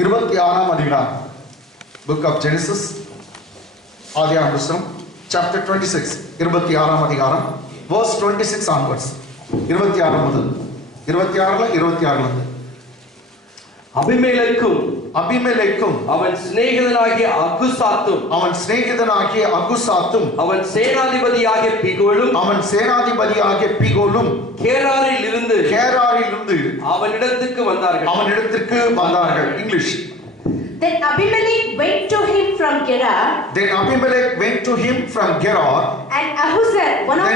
26ஆம் அதிகாரம், Book of Genesis, ஆதியாகம புத்தகம், chapter 26, 26ஆம் அதிகாரம், verse 26 onwards. 26 முதல் 26ல இருந்து. அபிமெலேக்கும் அவன் சிநேகிதனாகிய அகுசாத்தும் அவன் சேனாதிபதியாகிய பிகோலும் கேராரில் இருந்து அவனிடத்துக்கு வந்தார்கள். English. Then Abimelech went to him from Gerar. And Ahuzat, one of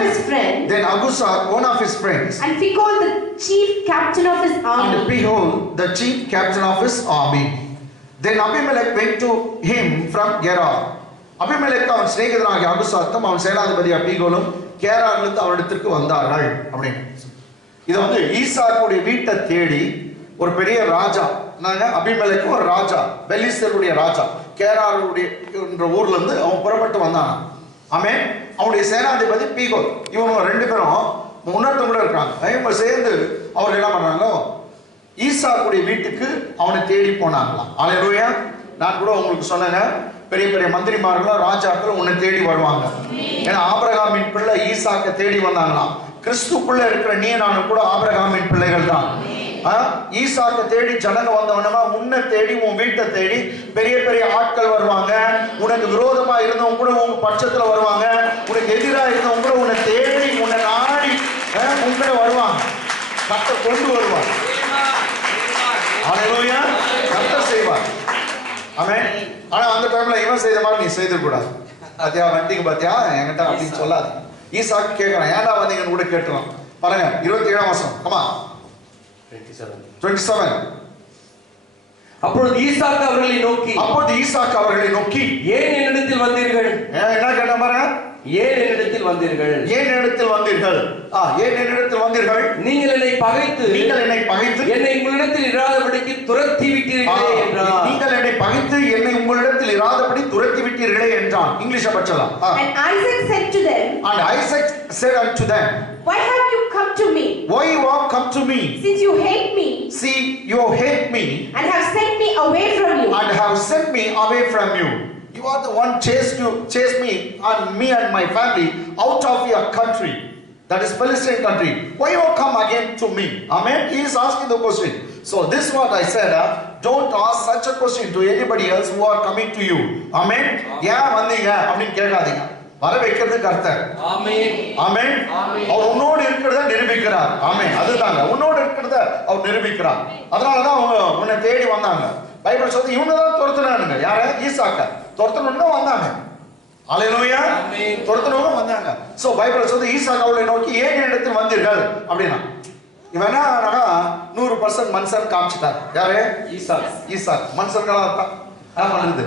his friends. And Phicol, the chief captain of his army. Then Abimelech went to him from Gerar. Abimelech அவன் சிநேகிதனாகிய அகுசாத்தும் அவன் சேனாதிபதியாகிய பிகோலும் கேராரிலிருந்து அவனிடத்திற்கு வந்தார்கள் அப்படின்னு. இது ஈசாக்குடைய வீட்டை தேடி ஒரு பெரிய ராஜா, அபிமெலேக்கு ஒரு ராஜா, பெலிஸ்தருடைய ராஜா, கேராருடைய ஊர்ல இருந்து அவன் புறப்பட்டு வந்தான். ஆமென். அவனுடைய சேனாதிபதி பிகோல். இவங்க ரெண்டு பேரும் முன்னோட்டம் கூட இருக்காங்க. இவங்க சேர்ந்து அவர் என்ன பண்றாங்க, ஈசாக்குடைய வீட்டுக்கு அவனை தேடி போனாங்களாம். அல்லேலூயா. நான் கூட உங்களுக்கு சொன்னேங்க, பெரிய பெரிய மந்திரிமார்களும் ராஜாக்களும் உன்னை தேடி வருவாங்க. ஏன்னா ஆபிரகாமின் பிள்ளை ஈசாக்கை தேடி வந்தாங்களாம். கிறிஸ்துக்குள்ள இருக்கிற நீ நானும் கூட ஆபிரகாமின் பிள்ளைகள் தான். ஈசாக்கை தேடி ஜனங்க வந்தவனமா உன்னை தேடி உன் வீட்டை தேடி பெரிய பெரிய ஆட்கள் வருவாங்க. உனக்கு விரோதமா இருந்தவங்க கூட உங்க பட்சத்துல வருவாங்க. உனக்கு எதிராக இருந்தவங்க கூட உன்னை தேடி உன்னை நாடி உங்களை வருவாங்க. கர்த்தர் கொண்டு வருவார். அல்லேலூயா. கர்த்தர் செய்வார். ஆமென். ஆனா அந்த டைம்ல இவன் செய்த மாதிரி நீ செய்த கூடாது. பாத்தியா வண்டிக்கு பாத்தியா என்கிட்ட அப்படின்னு சொல்லாது. ஈசாக்கு கேட்கறான், ஏன்டா வந்தீங்கன்னு கூட கேட்டுறான். பாருங்க 27ஆம் வசனம். கமா 27. அப்பொழுது ஈசாக்கு அவர்களை நோக்கி ஏன் என்னிடத்தில் வந்தீர்கள்? என்ன கேட்ட பாருங்க, ஏன் என்னிடத்தில் வந்தீர்கள்? நீங்கள் என்னை பகைத்து என்னை உங்களிடத்தில் இராதபடிக்கு துரத்தி விட்டீர்களே என்றார். நீங்கள் என்னை பகைத்து என்னை உங்களிடத்தில் இராதபடி துரத்தி விட்டீர்களே என்றான். English பச்சலாம். And Isaac said unto them, Why have you come to me? Since you hate me. And have sent me away from you. You are the one chased me and my family out of your country, that is Philistine country. Why you come again to me? Amen. He is asking the question. So this is what I said, don't ask such a question to anybody else who are coming to you. Amen. ஏன் வந்தீங்க அப்படின்னு கேட்காதீங்க. வர வைக்கிறது கர்த்தர். ஆமென். ஆமென். அவர் உன்னோடு இருக்கிறத நிரூபிக்கிறார். ஆமென். அதுதாங்க, உன்னோடு இருக்கிறத அவர் நிரூபிக்கிறார். அதனால தான் அவங்க உன்னை தேடி வந்தாங்க. பைபிள் சொல்லுது இவங்க தான் துரத்துனானுங்க. யார? ஈசாக்க துரத்தணும்னு வந்தாங்க. அல்லேலூயா. ஆமென். துரத்தணும்னு வந்தாங்க. சோ பைபிள் சொல்லுது ஈசாக்கு அவளை நோக்கி ஏன் என்னிடத்தில் வந்தீர்கள் அப்படினா, இவன் என்னன்னா 100% மனுஷன் காமிச்சிட்டார். யாரு? ஈசாக். மனுஷங்களா தான் என்ன பண்ணுது,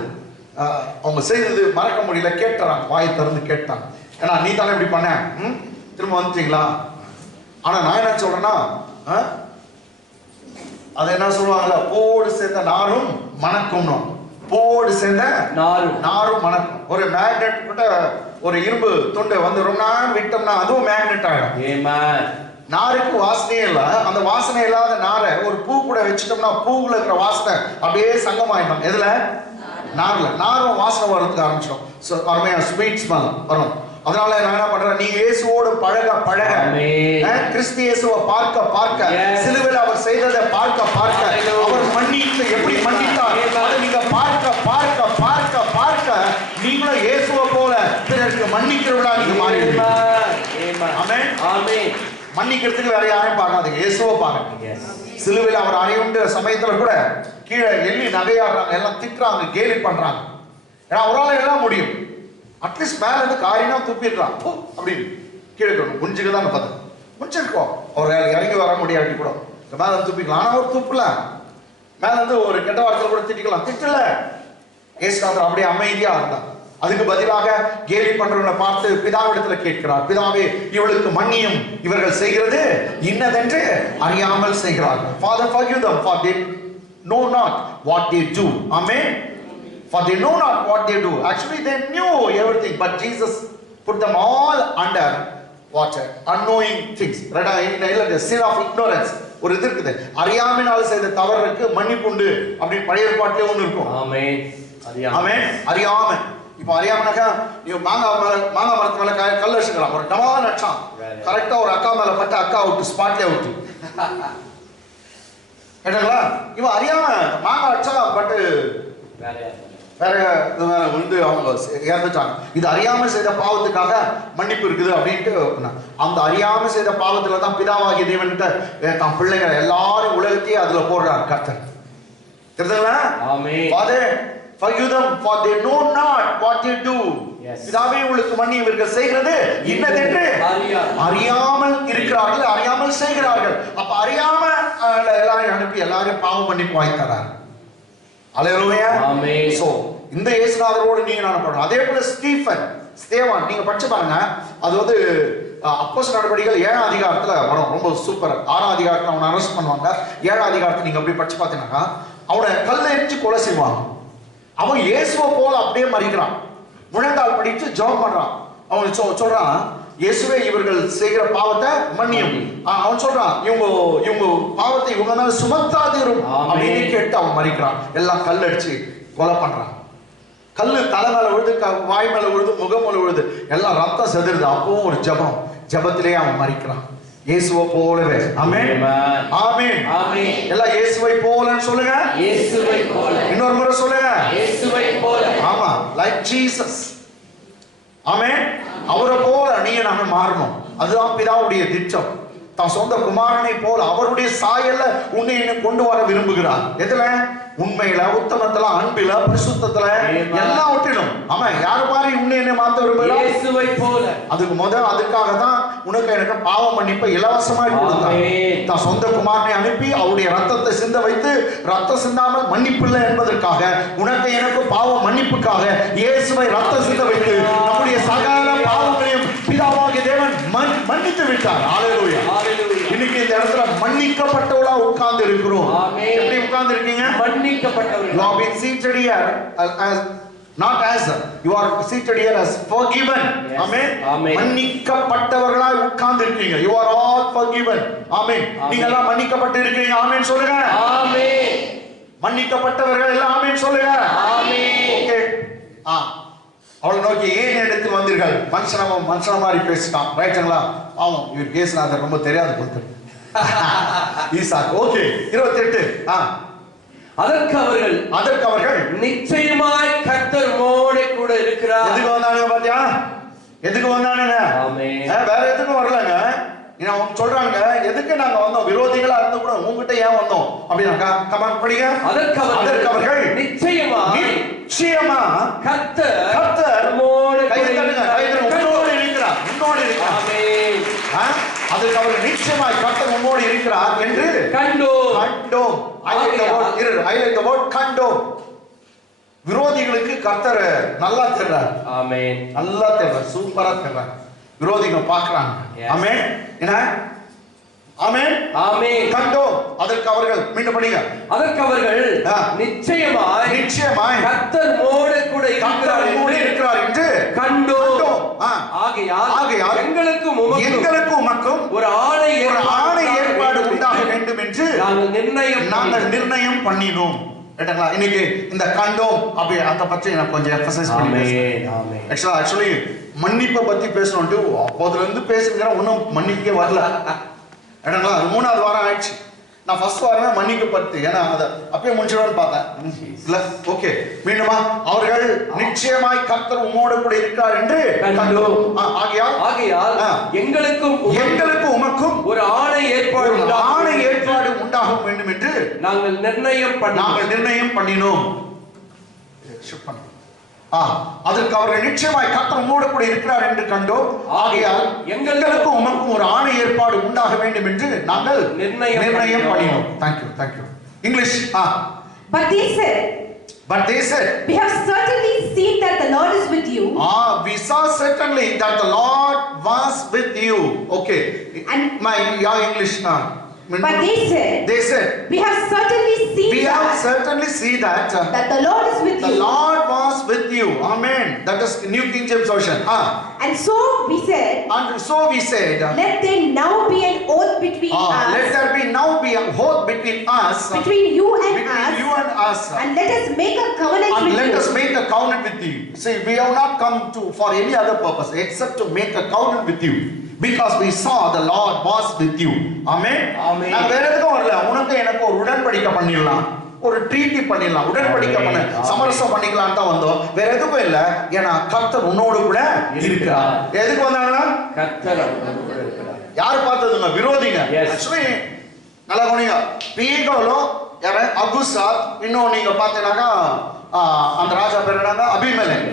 அவங்க செய்தது மறக்க முடியல. கேட்டாங்க, வாயை திறந்து கேட்டாங்க, ஏன்னா நீ தானே இப்படி பண்ண, திரும்ப வந்துட்டீங்களா? ஆனா நான் என்ன சொல்றேன்னா, அது என்ன சொல்லுவாங்கல்ல, பூவோடு சேர்ந்த நாரும் மணக்கும். பூவோடு சேர்ந்த நாரும் மணக்கும். ஒரு மேக்னெட் கிட்ட ஒரு இரும்பு துண்டை ரொம்ப நாள் விட்டோம்னா அதுவும் மேக்னெட் ஆகிடும். நாருக்கு வாசனையே இல்லை. அந்த வாசனை இல்லாத நாரை ஒரு பூ கூட வச்சுட்டோம்னா பூவுல இருக்கிற வாசனை அப்படியே சங்கமாயிடும். எதுல? நாரும் வாசனை வரதுக்கு ஆரம்பிச்சிடும். அருமையா ஸ்வீட் ஸ்மெல் வரும். அதனால நான் என்ன பண்றேன், நீங்க இயேசுவோடு பழக கிறிஸ்து இயேசுவை பார்க்க சிலுவையில் அவர் செய்ததை பார்க்க அவர் மன்னித்து எப்படி மன்னித்தார் அதை நீங்க பார்க்க நீங்களும் இயேசுவை போல பிறருக்கு மன்னிக்கிறவளா நீங்க மாறிடுவீங்க. ஆமென். மன்னிக்கிறதுக்கு வேற யாரையும் பார்க்காதீங்க, இயேசுவை பாருங்க. சிலுவையில் அவர் அறையுண்ட சமயத்துல கூட கீழே எள்ளி நகையாடுறாங்க, எல்லாம் திட்டுறாங்க, கேலி பண்றாங்க. ஏன்னா அவரால் எல்லாம் முடியும். அட்லீஸ்ட் மேல இருந்து காரினா துப்பிடுறான் அப்படின்னு கீழே குஞ்சுக்கு தான் பார்த்தேன். முடிச்சிருக்கோம், அவர் இறங்கி வர முடியாது கூட மேல துப்பிக்கலாம். ஆனா அவர் துப்புல மேல இருந்து ஒரு கெட்ட வார்த்தையில கூட திட்டல. ஏசுநாதர் அப்படியே அமைதியா இருந்தார். அதுக்கு பதிலாக கேலி பண்றவங்களை பார்த்து பிதாவிடத்துல கேட்கிறார், பிதாவே இவளுக்கு மன்னியும், இவர்கள் செய்கிறது இன்னதென்று அறியாமல் செய்கிறார்கள். Father, forgive them, for they know not what they do. Amen. For they know not what they do. Actually they knew everything, but Jesus put them all under what? Unknowing things. The sin of ignorance. ஒரு இது இருக்குது. அறியாமையினால் செய்த தவறுக்கு மன்னிப்புண்டு அப்படி பழைய ஏற்பாட்டிலே ஒன்று இருக்கும். ஆமென். ஆமென். அறியாமை. இப்போ அறியாமனாக்கா நீ மாங்காய் மரத்து மேல கல் வச்சுக்கலாம், ஒரு டமால் நட்டான், கரெக்டா ஒரு அக்கா மேல பட்டு அக்கா விட்டு ஸ்பாட்ல விட்டு கேட்டாங்களா. இவன் அறியாம மாங்காய் அடிச்சா பட்டு வேற இது மேல விழுந்து அவங்க இறந்துட்டாங்க. இது அறியாம செய்த பாவத்துக்காக மன்னிப்பு இருக்குது அப்படின்ட்டு அந்த அறியாம செய்த பாவத்துல தான் பிதாவாகிய தேவன்கிட்ட தான் பிள்ளைங்க எல்லாரும் உலகத்தையே அதுல போடுறாரு கர்த்தர். தெரியுதுங்களா? ஆமென். Father, forgive them for they know not what they do. பிதாவே உங்களுக்கு மன்னி, இவர்கள் செய்கிறது இன்னதென்று அறியாமல் இருக்கிறார்கள், அறியாமல் செய்கிறார்கள். அப்ப அறியாம எல்லாரையும் அனுப்பி எல்லாரையும் பாவம் பண்ணி வாய்த்தறார். அல்லேலூயா. ஆமென். சோ இந்த இயேசுநாதரோடு நீங்க நான் பண்றோம். அதே போல ஸ்தேவான் நீங்க படிச்சு பாருங்க. அது வந்து அப்போஸ்தலர் நடவடிக்கைகள் 7ஆம் அதிகாரத்துல வரும். ரொம்ப சூப்பர். 6ஆம் அதிகாரத்துல அவனை அரெஸ்ட் பண்ணுவாங்க. 7ஆம் அதிகாரத்தை நீங்க அப்படி படிச்சு பார்த்தீங்கன்னா அவனை கல்லை எரிஞ்சு கொலை செய்வாங்க. அவன் இயேசுவை போல அப்படியே மறிக்கிறான், முழங்கால் படிச்சு ஜெபம் பண்றான். அவன் சொல்றான், இயேசுவே இவர்கள் செய்கிற பாவத்தை மன்னியும். அவன் சொல்றான், இவங்க பாவத்தை இவங்க மேல சுமத்தாதீரும் அப்படின்னு கேட்டு அவன் மறிக்கிறான். எல்லாம் கல் அடிச்சு கொலை பண்றான். கல்லு தலை மேல விழுது, வாய் மேல விழுது, முகம் மேல விழுது, எல்லாம் ரத்தம் செதறுது. அப்பவும் ஒரு ஜெபத்திலேயே அவன் மறிக்கிறான். இயேசுவை போலவே. ஆமென். ஆமென். ஆமென். எல்லாம் இயேசுவை போலன்னு சொல்லுங்க. இயேசுவை போல. இன்னொரு முறை சொல்லுங்க. இயேசுவை போல. ஆமா, லைக் ஜீசஸ். ஆமென். அவரை போல நீங்க நாம மாறணும். அதுதான் பிதாவுடைய திட்டம். தான் சொந்த குமாரனை போல அவருடைய சாயல்ல உன்னை இன்னும் கொண்டு வர விரும்புகிறார். எதுல? உண்மையில, உத்தமத்துல, அன்பில, பரிசுத்தத்துல, எல்லாவற்றிலும். ஆமா, யாரு மாதிரி உன்னை என்ன மாத்த விரும்புகிறார்? இயேசுவை போல. அதுக்காக தான் உனக்கு எனக்கு பாவ மன்னிப்பை இலவசமாய் கொடுத்தார். தான் சொந்த குமாரனை அனுப்பி அவருடைய ரத்தத்தை சிந்த வைத்து, ரத்தம் சிந்தாமல் மன்னிப்பில்லை என்பதற்காக, உனக்கு எனக்கு பாவ மன்னிப்புக்காக இயேசுவை ரத்தம் சிந்த வைத்து நம்முடைய சகல பாவங்களையும் பிதாவாகிய தேவன் மன்னித்து விட்டார். ஹalleluya. இன்னைக்கு இந்த இடத்துல மன்னிக்கப்பட்டவளா உட்கார்ந்து இருக்கிறோம். எப்படி உட்கார்ந்து இருக்கீங்க? மன்னிக்கப்பட்டவர்கள். You have been seated here as not as you are seated here as forgiven. Amen. மன்னிக்கப்பட்டவர்களாய் உட்கார்ந்து இருக்கீங்க. You are all forgiven. Amen. நீங்க எல்லாம் மன்னிக்கப்பட்டு இருக்கீங்க. ஆமென் சொல்லுங்க. ஆமென். மன்னிக்கப்பட்டவர்கள் எல்லாம் ஆமென் சொல்லுங்க. ஆமென். ஓகே. அவளை நோக்கி ஏன் எடுத்து வந்தீர்கள்? மனுஷன மாதிரி பேசிட்டான். ரைட்டுங்களா? ஆமாம், இவர் பேசினாங்க ரொம்ப தெரியாது கொடுத்து ஈசாக். ஓகே. 28. அதற்கு அவர்கள் நிச்சயமாய் கர்த்தர் உம்மோடு கூட இருக்கிறார். எதுக்கு வந்தானுங்க பாத்தியா? எதுக்கு வந்தானுங்க? வேற எதுக்கும் வரலங்க. அவங்க சொல்றாங்க, எதுக்கு நாங்க வந்தோம்? விரோதிகளா இருந்து கூட உங்ககிட்ட ஏன் வந்தோம் அப்படின்னாக்கா, கமான் படிங்க. அதற்கு அவர்கள் நிச்சயமா கர்த்தர் உம்மோடு இருக்கிறார். அதுக்கு அவர்கள் நிச்சயமாய் கர்த்தர் உம்மோடு இருக்கிறார் என்று கண்டோம். விரோதிகளுக்கு கர்த்தர் நல்லா தெரிறார். ஆமென். நல்லா தெரிறார், சூப்பரா தெரிறார். விரோதிகள் பார்க்கறாங்க. ஆமென். என்ன? ஆமென். ஆமென். கண்டோம். அதற்கு அவர்கள் மீண்டும் படிங்க. அதற்கு அவர்கள் நிச்சயமாய் கர்த்தர் உம்மோடு கூட இருக்கிறார் என்று கண்டோம். ஆகையால் எங்களுக்கும் உமக்கும் ஒரு ஆணை ஏற்பாடு உண்டாக வேண்டும் என்று நாங்கள் நிர்ணயம் பண்ணினோம். இன்னைக்கு இந்த கண்டோம் அப்படி அதை பற்றி நான் கொஞ்சம் எம்பசைஸ் பண்ணி ஆக்சுவலி மன்னிப்பை பத்தி பேசணும். அப்போதுல இருந்து பேசுங்கிற ஒன்னும் மன்னிப்பே வரல. ஏடாங்களா, அது 3வது வாரம் ஆயிடுச்சு. நான் ஃபர்ஸ்ட் வாரமே மன்னிப்பு பத்தி, ஏன்னா அதை அப்பயே முடிச்சிடுவான்னு பார்த்தேன். இல்ல, ஓகே. மீண்டுமா, அவர்கள் நிச்சயமாய் கர்த்தர் உம்மோடு கூட இருக்கிறார் என்று கண்டோம். ஆகையால் எங்களுக்கும் உமக்கும் ஒரு ஆணை ஏற்பாடு உண்டாகும் வேண்டும் என்று நாங்கள் நிர்ணயம் பண்ணினோம். அதற்கு அவர்கள் நிச்சயமாய் கர்த்தர் உம்மோடு கூட இருக்கிறார் என்று கண்டோம். ஆகையால் எங்களுக்கும் உமக்கும் ஒரு ஆணை ஏற்பாடு உண்டாக வேண்டும் என்று நாங்கள் நிர்ணயம் பண்ணினோம். Thank you. English. But they said, we have certainly seen that the Lord is with you. We saw certainly that the Lord was with you. Okay. And your English. But they said, we have certainly seen that the Lord is with the you. Lord was with you. Amen. That is New King James Version. And so we said, let there now be an oath between us. Let there be now be a oath between us. Between you and us. And let us make a covenant with you. Let us make a covenant with you. See, we have not come for any other purpose except to make a covenant with you. Because we saw the Lord was with you. Amen. Amen. நான் வேற எதுக்கும் வரல. உனக்கு எனக்கு ஒரு உடன்படிக்கை பண்ணிடலாம், ஒரு ட்ரீட்டி பண்ணிடலாம், உடன்படிக்கை பண்ண சமரசம் பண்ணிக்கலாம் தான் வந்தோம். வேற எதுக்கும் இல்ல. ஏன்னா கர்த்தர் உன்னோடு கூட இருக்கிறார். எதுக்கு வந்தாங்கன்னா கர்த்தர் உன்னோடு கூட இருக்கிறார். யார் பார்த்ததுங்க? விரோதிங்க. ஆக்சுவலி நல்லா கவனிங்க. பீகோலோ யார அகுசாத், இன்னும் நீங்க பார்த்தீங்கன்னாக்கா அந்த ராஜா பேர் என்னங்க? அபிமெலேக்.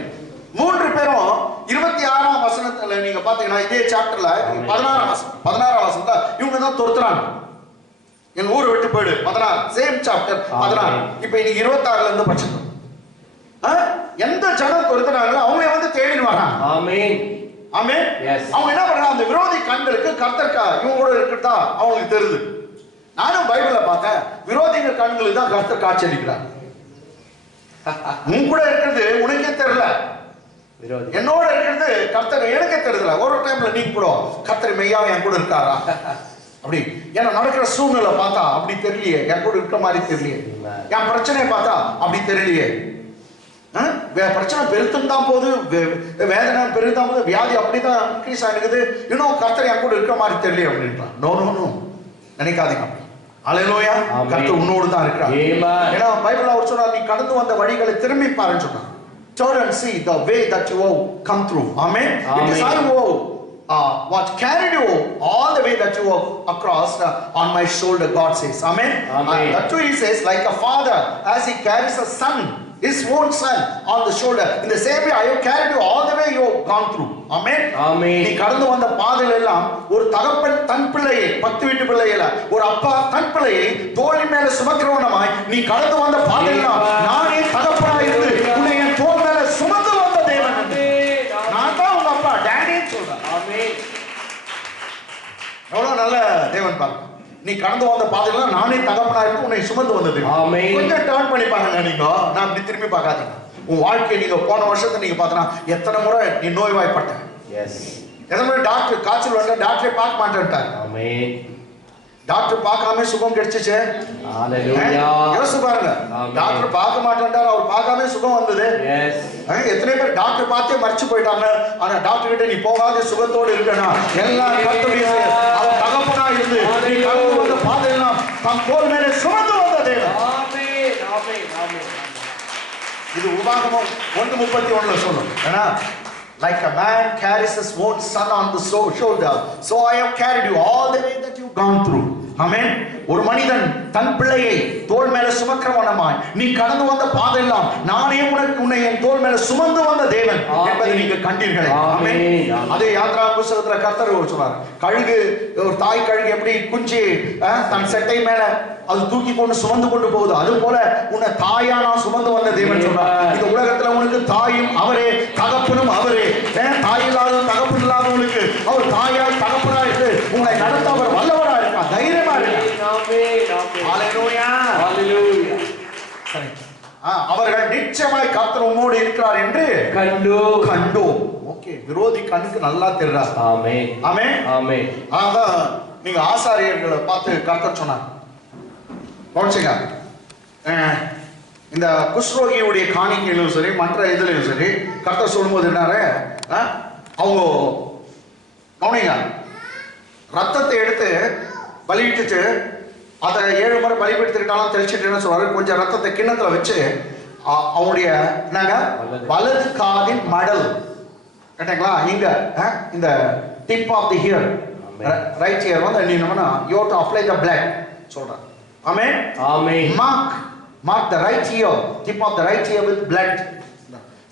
மூன்று பேரும் 26ஆம் வசனத்துல நீங்க பாத்தீங்கன்னா இதே சாப்டர்ல 16ஆம் வசனத்துல இவங்க தான் துரத்துறாங்க. என் ஊரை விட்டு போயிடு 16 சேம் சாப்டர் 16. இப்போ இன்னைக்கு 26ல இருந்து படிச்சோம். எந்த ஜனம் துரத்துறாங்களோ அவங்களே வந்து தேடின்னு வராங்க. ஆமென். ஆமென். எஸ். அவங்க என்ன பண்றாங்க? அந்த விரோதி கண்களுக்கு கர்த்தர் இவங்க கூட இருக்கிறதா அவங்களுக்கு தெரியுது. நானும் பைபிள்ல பார்த்தேன், விரோதிங்க கண்களுக்கு தான் கர்த்தர் காட்சி அளிக்கிறார். உன் கூட இருக்கிறது உனக்கே தெரியல, என்னோட இருக்கிறது கர்த்தர் எனக்கே தெரியல. ஒரு டைம்ல நீங்க கூட கர்த்தர் மெய்யாவே என் கூட இருக்காரா அப்படி ஏன்னா நடக்கிற சூழ்நிலை பார்த்தா அப்படி தெரியலையே, என் கூட இருக்க மாதிரி தெரியலையே. என் பிரச்சனையை பார்த்தா அப்படி தெரியலையே. பிரச்சனை பெருத்தும் தான் போது, வேதனை பெருத்தான் போது, வியாதி அப்படிதான் இன்க்ரீஸ் ஆகிடுது. இன்னும் கர்த்தர் என் கூட இருக்க மாதிரி தெரியலையே அப்படின்றான். நோ நோ நோ, நினைக்காதீங்க. அல்லேலூயா. கர்த்தர் உன்னோடு தான் இருக்கிறார். ஏன்னா பைபிள்ல அவர் சொன்னார், நீ கடந்து வந்த வழிகளை திரும்பி பாருன்னு சொன்னார். Turn and see the way that you have come through. Amen. It is I who what carried you all the way that you have across on my shoulder, God says. Amen. That too he says, like a father as he carries a son, his own son on the shoulder, in the same way I have carried you all the way you have gone through. Amen. நீ கடந்து வந்த பாதையில எல்லாம் ஒரு தகப்பன் தன் பிள்ளையை, 10 வீட்டு பிள்ளையில ஒரு அப்பா தன் பிள்ளையை தோளின் மேல சுமக்கிறவனமாய் நீ கடந்து வந்த பாதையில நானே தகப்பனாய் இருந்து உன்னை என் தோள் மேல சுமந்து வந்த தேவன். நான் தான் உங்க அப்பா, டாடின்னு சொல்றேன். ஆமென். எவ்வளவு நல்ல தேவன் பாருங்க. நீ கடந்து வந்த பாதையில நானே தகப்பனாய் இருந்து உன்னை சுமந்து வந்தது. கொஞ்சம் டர்ன் பண்ணி பாருங்க. நீங்க நான் இப்படி திரும்பி பார்க்காதீங்க. உன் வாழ்க்கையை நீங்க போன வருஷத்தை நீங்க பார்த்தனா எத்தனை முறை நீ நோய்வாய்ப்பட்ட. எஸ். எத்தனை முறை டாக்டர் காய்ச்சல் வந்தா டாக்டரே பார்க்க மாட்டேன்ட்டார். ஆமென். டாக்டர் பார்க்காம சுகம் கிடைச்சிச்சே. ஹalleluya. யோசிச்சு பாருங்க. டாக்டர் பார்க்க மாட்டேன்ட்டார், அவர் பார்க்காம சுகம் வந்தது. எஸ். எத்தனை பேர் டாக்டர் பார்த்தே மரிச்சு போயிட்டாங்க. ஆனா டாக்டர் கிட்ட நீ போகாத சுகத்தோடு இருக்கனா எல்லாம் கர்த்தருடைய அவர் தகப்பனா இருந்து நீ கடந்து வந்த பாதையெல்லாம் தம் தோள் மேலே சுமந்து வந்த தேவன். ஆமென். ஆமென். ஆமென். இது உபாகமம் 1:31 சொல்லும். ஏன்னா like a man carries his own son on the shoulder, so I have carried you all the way that you've gone through. Amen. ஒரு மனிதன் தன் பிள்ளையை தோள் மேல சுமக்கிறவனமாய் நீ கடந்து வந்த பாதையெல்லாம் நானே உன்னை என் தோள் மேல சுமந்து வந்த தேவன் என்பதை நீங்க கண்டீர்களே. ஆமென். அதே யாத்ரா புத்தகத்துல கர்த்தர் சொல்றார், கழுகு, ஒரு தாய் கழுகு எப்படி குஞ்சு தன் செட்டை மேல அது தூக்கி கொண்டு சுமந்து கொண்டு போகுது, அது போல உன்னை தாயா நான் சுமந்து வந்த தேவன் சொல்றார். இந்த உலகத்துல உனக்கு தாயும் அவரே, தகப்பனும் அவரே. தாய் இல்லாத தகப்பன் இல்லாதவங்களுக்கு அவர் தாயாய் தகப்பனாய் இருந்து உங்களை நடத்த அவர் வல்லவரா இருக்கார், தைரியமா இருக்கார். ஹalleluya. ஹalleluya. சரி. அவர்கள் நிச்சயமாய் கர்த்தர் உம்மோடு இருக்கிறார் என்று கண்டோம். ஓகே, விரோதி கண்ணுக்கு நல்லா தெரிறார். ஆமென். ஆமென். ஆமென். அதான் நீங்க ஆசாரியர்களை பார்த்து கர்த்தர் சொன்னார். கவனிச்சுங்க, இந்த குஷ்ரோகியுடைய காணிக்கையிலும் சரி மற்ற இதுலையும் சரி கர்த்தர் சொல்லும்போது என்னாரு, அவங்க கவனிங்க, ரத்தத்தை எடுத்து பலியிட்டு அதை 7 முறை பலிபடுத்திட்டாலும் தெளிச்சுட்டு சொல்றாரு, கொஞ்சம் ரத்தத்தை கிண்ணத்துல வச்சு அவனுடைய என்னங்க வலது காதின் மடல் கேட்டீங்களா இங்க இந்த tip of the ear right ear வந்து நீ நம்ம you have to apply the blood சொல்றாங்க. ஆமென். ஆமென். mark the right ear, tip of the right ear with blood.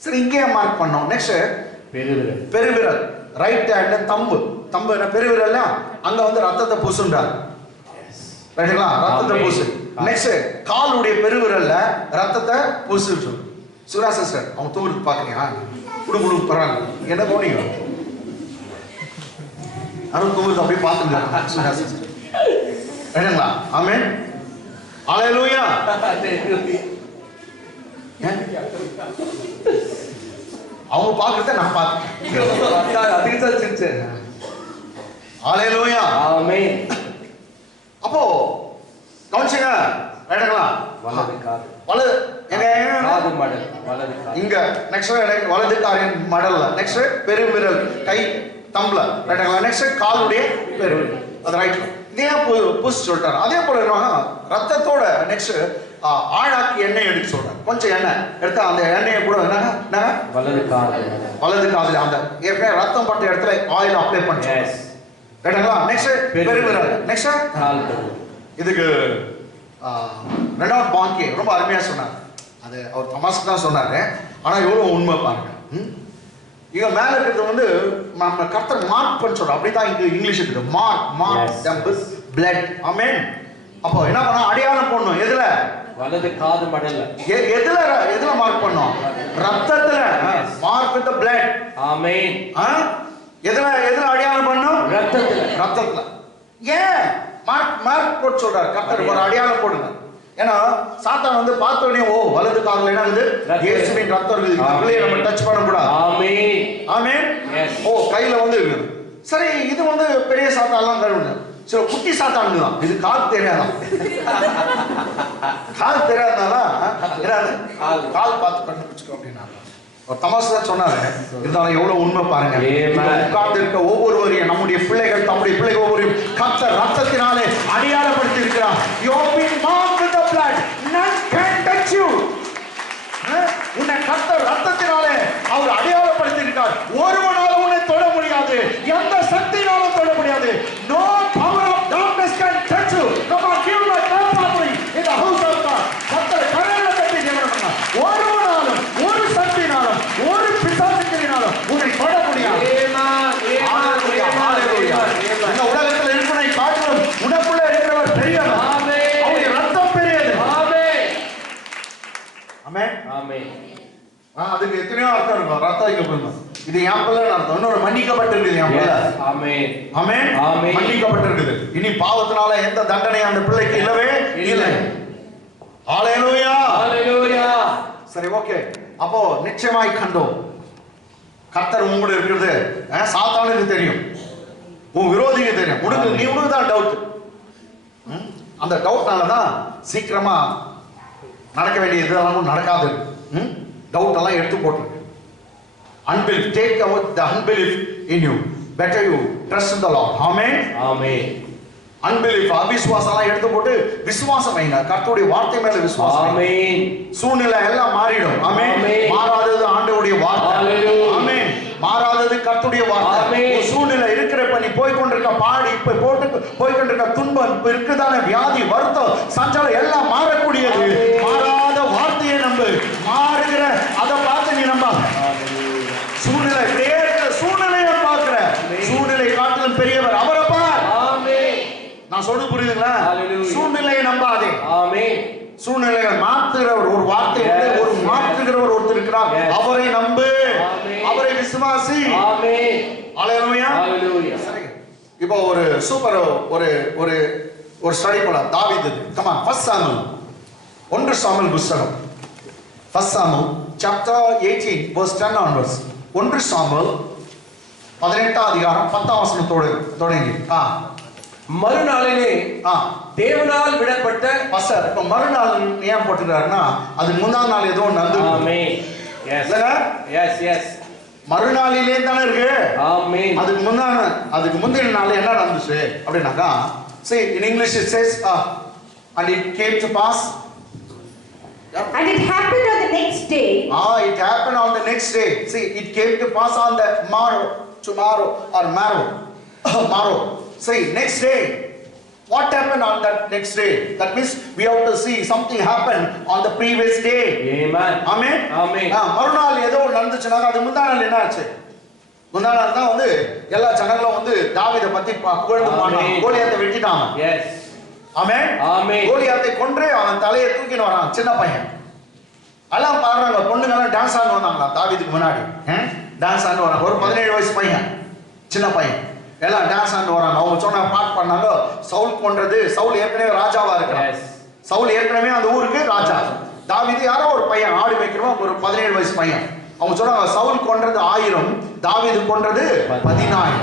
சரி, இங்கே மார்க் பண்ணோம். நெக்ஸ்ட் பெருவிரல் ரைட் ஹேண்ட் தம்பு என்ன பெருவிரல்ல அங்க வந்து ரத்தத்தை பூசுன்றார். ரைட்டுங்களா? ரத்தத்தை பூசு. நெக்ஸ்ட் காலுடைய பெருவிரல்ல ரத்தத்தை பூசு. சுரா சிஸ்டர் அவங்க தூருக்கு பாக்குறீங்க குடுகுடு பரவாயில்ல என்ன போனீங்க அருண் தூருக்கு அப்படியே பாத்துங்க. சுரா சிஸ்டர் என்னங்களா? ஆமென். ஹalleluya. அவங்க பார்க்கறத நான் பார்த்தேன். அதுக்கு தான் சிரிச்சேன். ஹalleluya. ஆமென். அப்போ கவனிச்சுங்க. என்னங்களா? வலது காது. வலது எங்க காது மடல். வலது காது. இங்க நெக்ஸ்ட் வலது காரின் மடல்ல. நெக்ஸ்ட் பெருவிரல் கை தம்பல. ரைட்டுங்களா? நெக்ஸ்ட் காலுடைய பெருவிரல். அது ரைட். இதே புஷ் சொல்றாரு. அதே போல ரத்தத்தோட நெக்ஸ்ட் ஆழாக்கி எண்ணெய் எடுக்க சொல்றாரு. கொஞ்சம் எண்ணெய் எடுத்து அந்த எண்ணெயை கூட என்ன வலது காது. வலது காதுல அந்த ஏற்கனவே ரத்தம் பட்ட இடத்துல ஆயில் அப்ளை பண்ணுங்க. ரைட்டுங்களா? நெக்ஸ்ட் பெருவிரல். நெக்ஸ்ட் கால். இதுக்கு ரெனால்ட் பாங்கே ரொம்ப அருமையா சொன்னார். அது அவர் தமாஸ்க்கு தான் சொன்னாரு. ஆனா எவ்வளவு உண்மை பாருங்க. இங்க மேல இருக்கிறது வந்து நம்ம கர்த்தர் மார்க் பண்ண சொல்றோம். அப்படிதான் இங்க இங்கிலீஷ் இருக்குது. Mark them with blood. ஆமென். அப்போ என்ன பண்ணா அடையாளம் பண்ணணும். எதுல? வலது காது மடல்ல. எதுல மார்க் பண்ணோம்? ரத்தத்துல. Mark with the blood. ஆமென். எதுல அடையாளம் பண்ணணும்? ரத்தத்துல. ஏன் மார்க் போட்டு சொல்றாரு கர்த்தர்? ஒரு அடையாளம் போடுங்க. ஏன்னா சாத்தான் வந்து பார்த்த உடனே ஓ வலது காதுல என்ன இருக்குது? இயேசுவின் ரத்தம் இருக்குது. இந்த பிள்ளையை நம்ம டச் பண்ண கூடாது. ஆமென். ஆமென். ஓ கையில வந்து இருக்குது. சரி, இது வந்து பெரிய சாத்தான்லாம் கழுவுங்க. சரி, குட்டி சாத்தானுங்க தான். இது காது தெரியாதான். காது தெரியாதனால கால் பார்த்து கண்டுபிடிச்சுக்கோ அப்படின்னா ஒரு தமாசு தான் சொன்னாரு. இருந்தாலும் எவ்வளவு உண்மை பாருங்க. உட்கார்ந்து இருக்க ஒவ்வொருவரையும் நம்முடைய பிள்ளைகள் தம்முடைய பிள்ளைகள் ஒவ்வொருவரையும் கர்த்தர் ரத்தத்தினாலே அடையாளப்படுத்தி இருக்கிறார். You have been marked with the blood. None can touch you. உன்னை கர்த்தர் ரத்தத்தினாலே அவர் அடையாளப்படுத்தி இருக்கிறார். ஒருவனால உன்னை தொட முடியாது. எந்த சக்தியாலும் தொட முடியாது. No power of darkness can touch you. Come on, give my offering in the house of God. கர்த்தர் கரங்களை தட்டி ஜெபம். ஒருவனாலும் ஒரு சக்தினாலும் ஒரு பிசாசுகளினாலும் உன்னை தொட முடியாது. இந்த உலகத்தில் இருக்கிறதை காட்டிலும் உனக்குள்ள இருக்கிறவர் பெரியவர். அவருடைய ரத்தம் பெரியது. ஆமென். ஆமென். அதுக்கு எத்தனையோ அர்த்தம் இருக்கும். ரத்தம் இங்க போங்க. இது என் பிள்ளை அர்த்தம். இன்னொரு மன்னிக்கப்பட்டிருக்குது என் பிள்ளை. ஆமென். ஆமென். மன்னிக்கப்பட்டிருக்குது. இனி பாவத்தினால எந்த தண்டனையும் அந்த பிள்ளைக்கு இல்லவே இல்லை. ஹalleluya. ஹalleluya. சரி, ஓகே. அப்போ நிச்சயமாய் கண்டோம் கர்த்தர் உங்களோட இருக்கிறது. சாத்தானுக்கு தெரியும், உன் விரோதிக்கு தெரியும். உனக்கு தான் டவுட். அந்த டவுட்னால தான் சீக்கிரமா நடக்க வேண்டிய இதெல்லாம் நடக்காது. டவுட் எல்லாம் எடுத்து போட்டு unbelief, take out the unbelief in you. Better you trust in the Lord. Amen. Amen. Unbelief, அவிசுவாசம்லாம் எடுத்து போட்டு விசுவாசம் வைங்க. கர்த்தருடைய வார்த்தை மேல விசுவாசம். ஆமென். சூழ்நிலை எல்லாம் மாறிடும். ஆமென். மாறாதது ஆண்டவருடைய வார்த்தை. ஆமென். மாறாதது கர்த்தருடைய வார்த்தை. சூழ்நிலை இருக்கிறப்ப நீ போய் கொண்டிருக்க பாடி, இப்ப போய் கொண்டிருக்க துன்பம், இப்ப இருக்குதான வியாதி, வருத்தம், சஞ்சலம் எல்லாம் மாறக்கூடியது. மாறாத வார்த்தையை நம்பு. மாறுகிற அதை பார்த்து நீ நம்ப. சூழ்நிலை சூழ்நிலையை பார்க்கிற சூழ்நிலை காட்டிலும் பெரியவர் அவரை பார். நான் சொல்றது புரியுதுங்களா? சூழ்நிலையை நம்பாதே. ஆமென். சூழ்நிலையை மாற்றுகிறவர் ஒரு வார்த்தை ஒரு மாற்றுகிறவர் ஒருத்தர் இருக்கிறார். அவரை நம்பு. அவரை விசுவாசி. ஆமென். ஹalleluya. ஹalleluya. சரி, இப்போ ஒரு சூப்பர் ஒரு ஒரு ஒரு ஸ்டடி பண்ணலாம். தாவீது. கம் ஆன், 1 சாமுவேல் 1 சாமுவேல் புத்தகம் 1 Samuel chapter 18 verse 10 onwards. 1 Samuel 18ஆம் அதிகாரம் 10ஆம் வசனத்தோடு தொடங்கி. மறுநாளிலே தேவனால் விடப்பட்ட பசர். இப்ப மறுநாள் ஏன் போட்டுக்கிறாருன்னா அது முன்னாள் நாள் ஏதோ நடந்து. ஆமென். Yes yes. மறுநாளிலே தானே இருக்கு. ஆமென். அதுக்கு முந்தின நாள் என்ன நடந்துச்சு அப்படின்னாக்கா, see in English it says and it came to pass. And it happened on the next day. It happened on the next day. See, it came to pass on the tomorrow or morrow. See, next day. What happened on that next day? That means we have to see something happen on the previous day. Amen. Amen. Amen. மறுநாள் ஏதோ நடந்துச்சுனா அது முந்தா நாள் என்ன ஆச்சு? முந்தா நாள் தான் வந்து எல்லா ஜனங்களும் வந்து தாவீதை பத்தி புகழ்ந்து பாடினாங்க. கோலியாத்தை வெட்டிட்டாங்க. Yes. ஆமென். ஆமென். கோலியாத்தை கொன்று அவன் தலையை தூக்கிட்டு வரான் சின்ன பையன். எல்லாம் பாடுறாங்க. பொண்ணுங்கெல்லாம் டான்ஸ் ஆடுவாங்க தாவீதுக்கு முன்னாடி. டான்ஸ் ஆடுவாங்க. ஒரு 17 வயசு பையன், சின்ன பையன். எல்லாம் டான்ஸ் ஆண்டு வராங்க. அவங்க சொன்ன பாட்டு பண்ணாங்க. சவுல் கொன்றது, சவுல் ஏற்கனவே ராஜாவா இருக்கிறார். சவுல் ஏற்கனவே அந்த ஊருக்கு ராஜா. தாவீது யாரோ ஒரு பையன், ஆடு மேய்க்கிறவன், ஒரு 17 வயசு பையன். அவங்க சொன்னாங்க சவுல் கொன்றது 1000, தாவீது கொன்றது 14.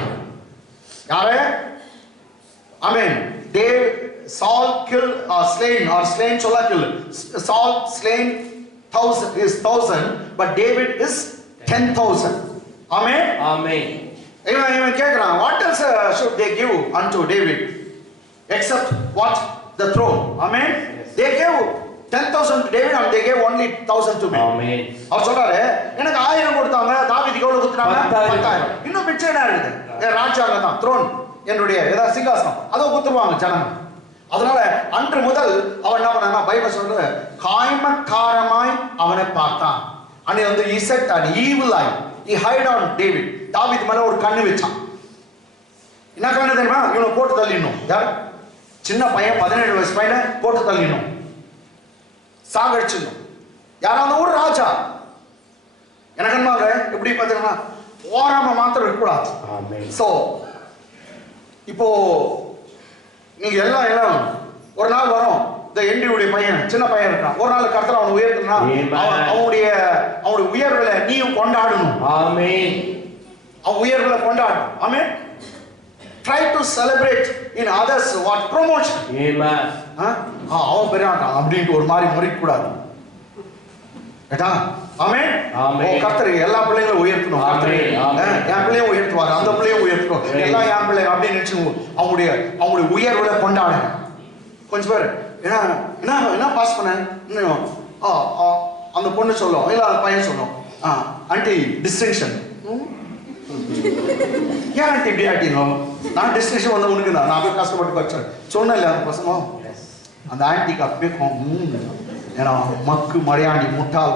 யாரு? ஆமென். Saul killed or slain சொல்ல kill. Saul slain 1000, but David is 10,000. Amen. Amen. இவன் கேக்குறான், what else should they give unto David except what? The throne. Amen. They gave 10,000 to David and they gave only 1,000 to me. Amen. அவர் சொல்றாரு, எனக்கு 1000 கொடுத்தாங்க, தாவீதுக்கு எவ்வளவு கொடுத்தாங்க? 10,000. இன்னும் மிச்சம் என்ன இருக்குது? ராஜாங்க தான், த்ரோன், என்னுடைய ஏதாவது சிங்காசனம் அதை குத்துருவாங்க ஜனங்க. அதனால அன்று முதல் அவன் என்ன பண்ணா, பைபிள் சொல்றது, காய்மக்காரமாய் அவனை பார்த்தான். அன்னை வந்து he set an evil eye, he hid on David. தாவீது மேல ஒரு கண்ணு வச்சான். என்ன கண்ணு தெரியுமா? இவனை போட்டு தள்ளிடணும். யார்? சின்ன பையன், 17 வயசு பையனை போட்டு தள்ளிடணும், சாகடிச்சிடணும். யாரும் அந்த ஊர் ராஜா. எனக்கு என்னங்க எப்படி பார்த்தீங்கன்னா, ஓராம மாத்திரம் இருக்கக்கூடாது. சோ இப்போ நீங்க எல்லாம் ஒரு நாள் வரும், இந்த எண்டியுடைய பையன், சின்ன பையன் இருக்கான், ஒரு நாள் கர்த்தர் அவனை உயர்த்தினா அவனுடைய உயர்வுல நீயும் கொண்டாடணும். ஆமென். அவன் உயர்வுல கொண்டாடணும். ஆமென். Try to celebrate in others what promotion. Amen. அவன் பெரியாட்டான் அப்படின்ட்டு ஒரு மாதிரி முறிக்க கூடாது. ஏடா ஆமென். ஆமென். கர்த்தர் எல்லா பிள்ளைகளும் உயர்த்தணும். என் பிள்ளையும் உயர்த்துவார், அந்த பிள்ளையும் உயர்த்தணும், எல்லாம் என் பிள்ளை அப்படின்னு நினைச்சு அவங்களுடைய உயர்வுல கொண்டாடுங்க. கொஞ்சம் பேர் என்ன பாஸ் பண்ண அந்த பொண்ணு சொல்லும், இல்ல அந்த பையன் சொல்லும், ஆன்டி டிஸ்டிங்ஷன். ஏன் ஆன்டி இப்படி ஆட்டினோ? நான் டிஸ்டிங்ஷன் வந்து உனக்கு தான், நான் போய் கஷ்டப்பட்டு படிச்சேன் சொன்னேன் இல்ல அந்த பசங்க. அந்த ஆன்டிக்கு அப்பயே ஏன்னா மக்கு மடையாண்டி முட்டாள்,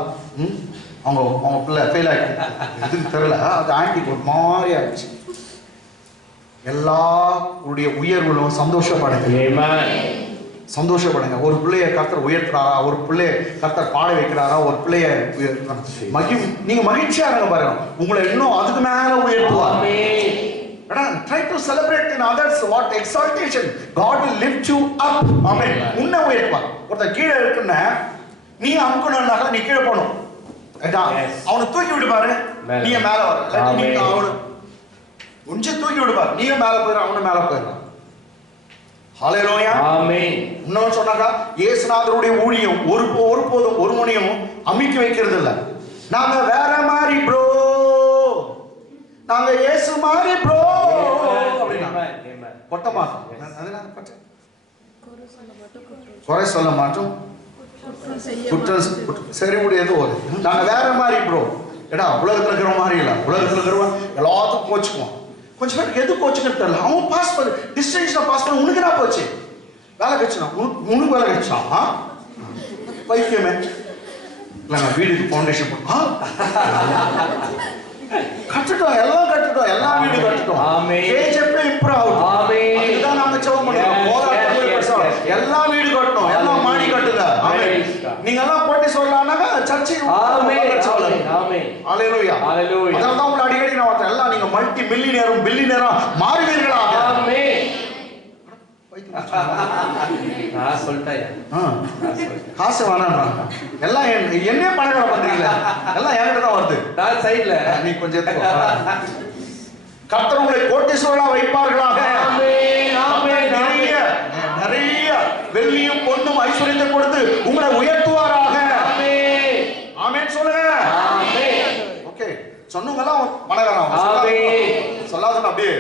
அவங்க பிள்ளை ஃபெயில் ஆகிட்டு எதுக்கு தெரியல, அது ஆன்டிக்கு ஒரு மாதிரி ஆயிடுச்சு. எல்லாருடைய உயர்வுகளும் சந்தோஷப்படுங்க. சந்தோஷப்படுங்க. ஒரு பிள்ளைய கர்த்தர் உயர்த்துறாரா, ஒரு பிள்ளைய கர்த்தர் பாட வைக்கிறாரா, ஒரு பிள்ளைய நீங்க மகிழ்ச்சியா இருங்க பாருங்க, உங்களை இன்னும் அதுக்கு மேல உயர்த்துவார். Try to celebrate in others what exaltation. God will lift you up. Amen. உன்னை உயர்த்துவார். ஒருத்தர் கீழே இருக்குன்னா நீ அமுக்கணும்னாக்க நீ கீழே போகணும். அவனை தூக்கி விடு பாரு, நீ மேல வர. அவனு கொஞ்சம் தூக்கி விடு பாரு, நீயும் மேல போயிரு, அவனும் மேல போயிடலாம். ஹல்லேலூயா. ஆமென். இன்னொன்னு சொன்னாக்கா, இயேசுநாதருடைய ஊழியம் ஒருபோதும் ஒரு மணியும் அமிக்கி வைக்கிறது இல்ல. நாங்க வேற மாதிரி ப்ரோ, நாங்க இயேசு மாதிரி ப்ரோ அப்படினா கொட்ட மாட்டோம். அதனால குறை சொல்ல மாட்டோம், சரி முடியாது. நாங்க வேற மாதிரி ப்ரோ. ஏடா உலகத்துல இருக்கிற மாதிரி இல்ல, உலகத்துல இருக்கிறவன் எல்லாத்துக்கும் கோச்சுக்குவான். கொஞ்சம் பேருக்கு எது கோச்சுன்னு தெரியல. அவன் பாஸ் பண்ணு, டிஸ்டிங்ஷன் பாஸ் பண்ண, உனக்கு என்ன போச்சு? வேலை கட்சினா உனக்கு வேலை கட்சான் பைத்தியமே இல்லை. நான் வீடுக்கு ஃபவுண்டேஷன் போட்டோம், கட்டுட்டோம், எல்லாம் கட்டுட்டோம், எல்லாம் வீடு கட்டுட்டோம். கேஜெப்பே இம்ப்ரூவ் ஆகும். இதுதான் நாங்க ஜெபம் பண்ணுவோம். எல்லாம் வீடு கட்டணும், எல்லாம் மாடி கட்டுங்க. நீங்க எல்லாம் போட்டி சொல்லலாம்னாக்க சர்ச்சை. ஹல்லேலூயா. அதனால தான் உங்களை அடிக்கடி நான் பார்த்தேன், எல்லாம் நீங்க மல்டி மில்லியனரும் பில்லியனரும் மாறுவீர்களா? காசு வேணாம், எல்லாம் என்ன பணக்கார பண்றீங்களா? எல்லாம் என்கிட்ட தான் வருது. நான் சைடுல நீ கொஞ்சம் கர்த்தர் உங்களை கோட்டீஸ்வரனா வைப்பார்களாக. நிறைய வெள்ளியும் பொன்னும் ஐஸ்வர்யத்தை கொடுத்து உங்களை உயர்த்துவாராக. ஆமென் சொல்லுங்க. ஓகே, சொன்னவங்கலாம் பணக்காரன் சொல்லாதுன்னு அப்படியே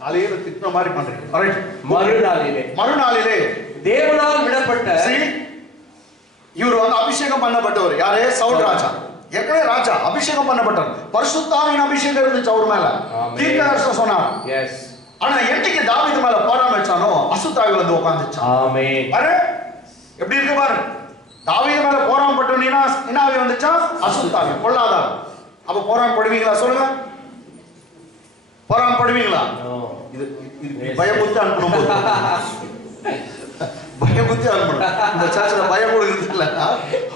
காலையில திட்டுற மாதிரி பண்றீங்க. மறுநாளிலே தேவனால் விடப்பட்ட இவர் வந்து அபிஷேகம் பண்ணப்பட்டவர். யாரே? சவுல் ராஜா. ஏற்கனவே ராஜா அபிஷேகம் பண்ணப்பட்டவர். பரிசுத்தாவின் அபிஷேகம் இருந்துச்சு அவர் மேல. தீர்க்கதரிசனம் சொன்னார். எஸ். ஆனா என்னைக்கு தாவீது மேல போராம வச்சானோ அசுத்தாவி வந்து உட்கார்ந்துச்சு. ஆமென். பாரு எப்படி இருக்கு பாரு. தாவீது மேல போராம பட்டவனா என்ன ஆவி வந்துச்சா? அசுத்தாவி, பொல்லாதாவி. அப்ப போராம படுவீங்களா சொல்லுங்க? போராம படுவீங்களா? இது பயமுத்தி அனுப்பணும், பயமுத்தி அனுப்பணும். இந்த சர்ச்சில் பயம் கொடுக்குறது இல்லை.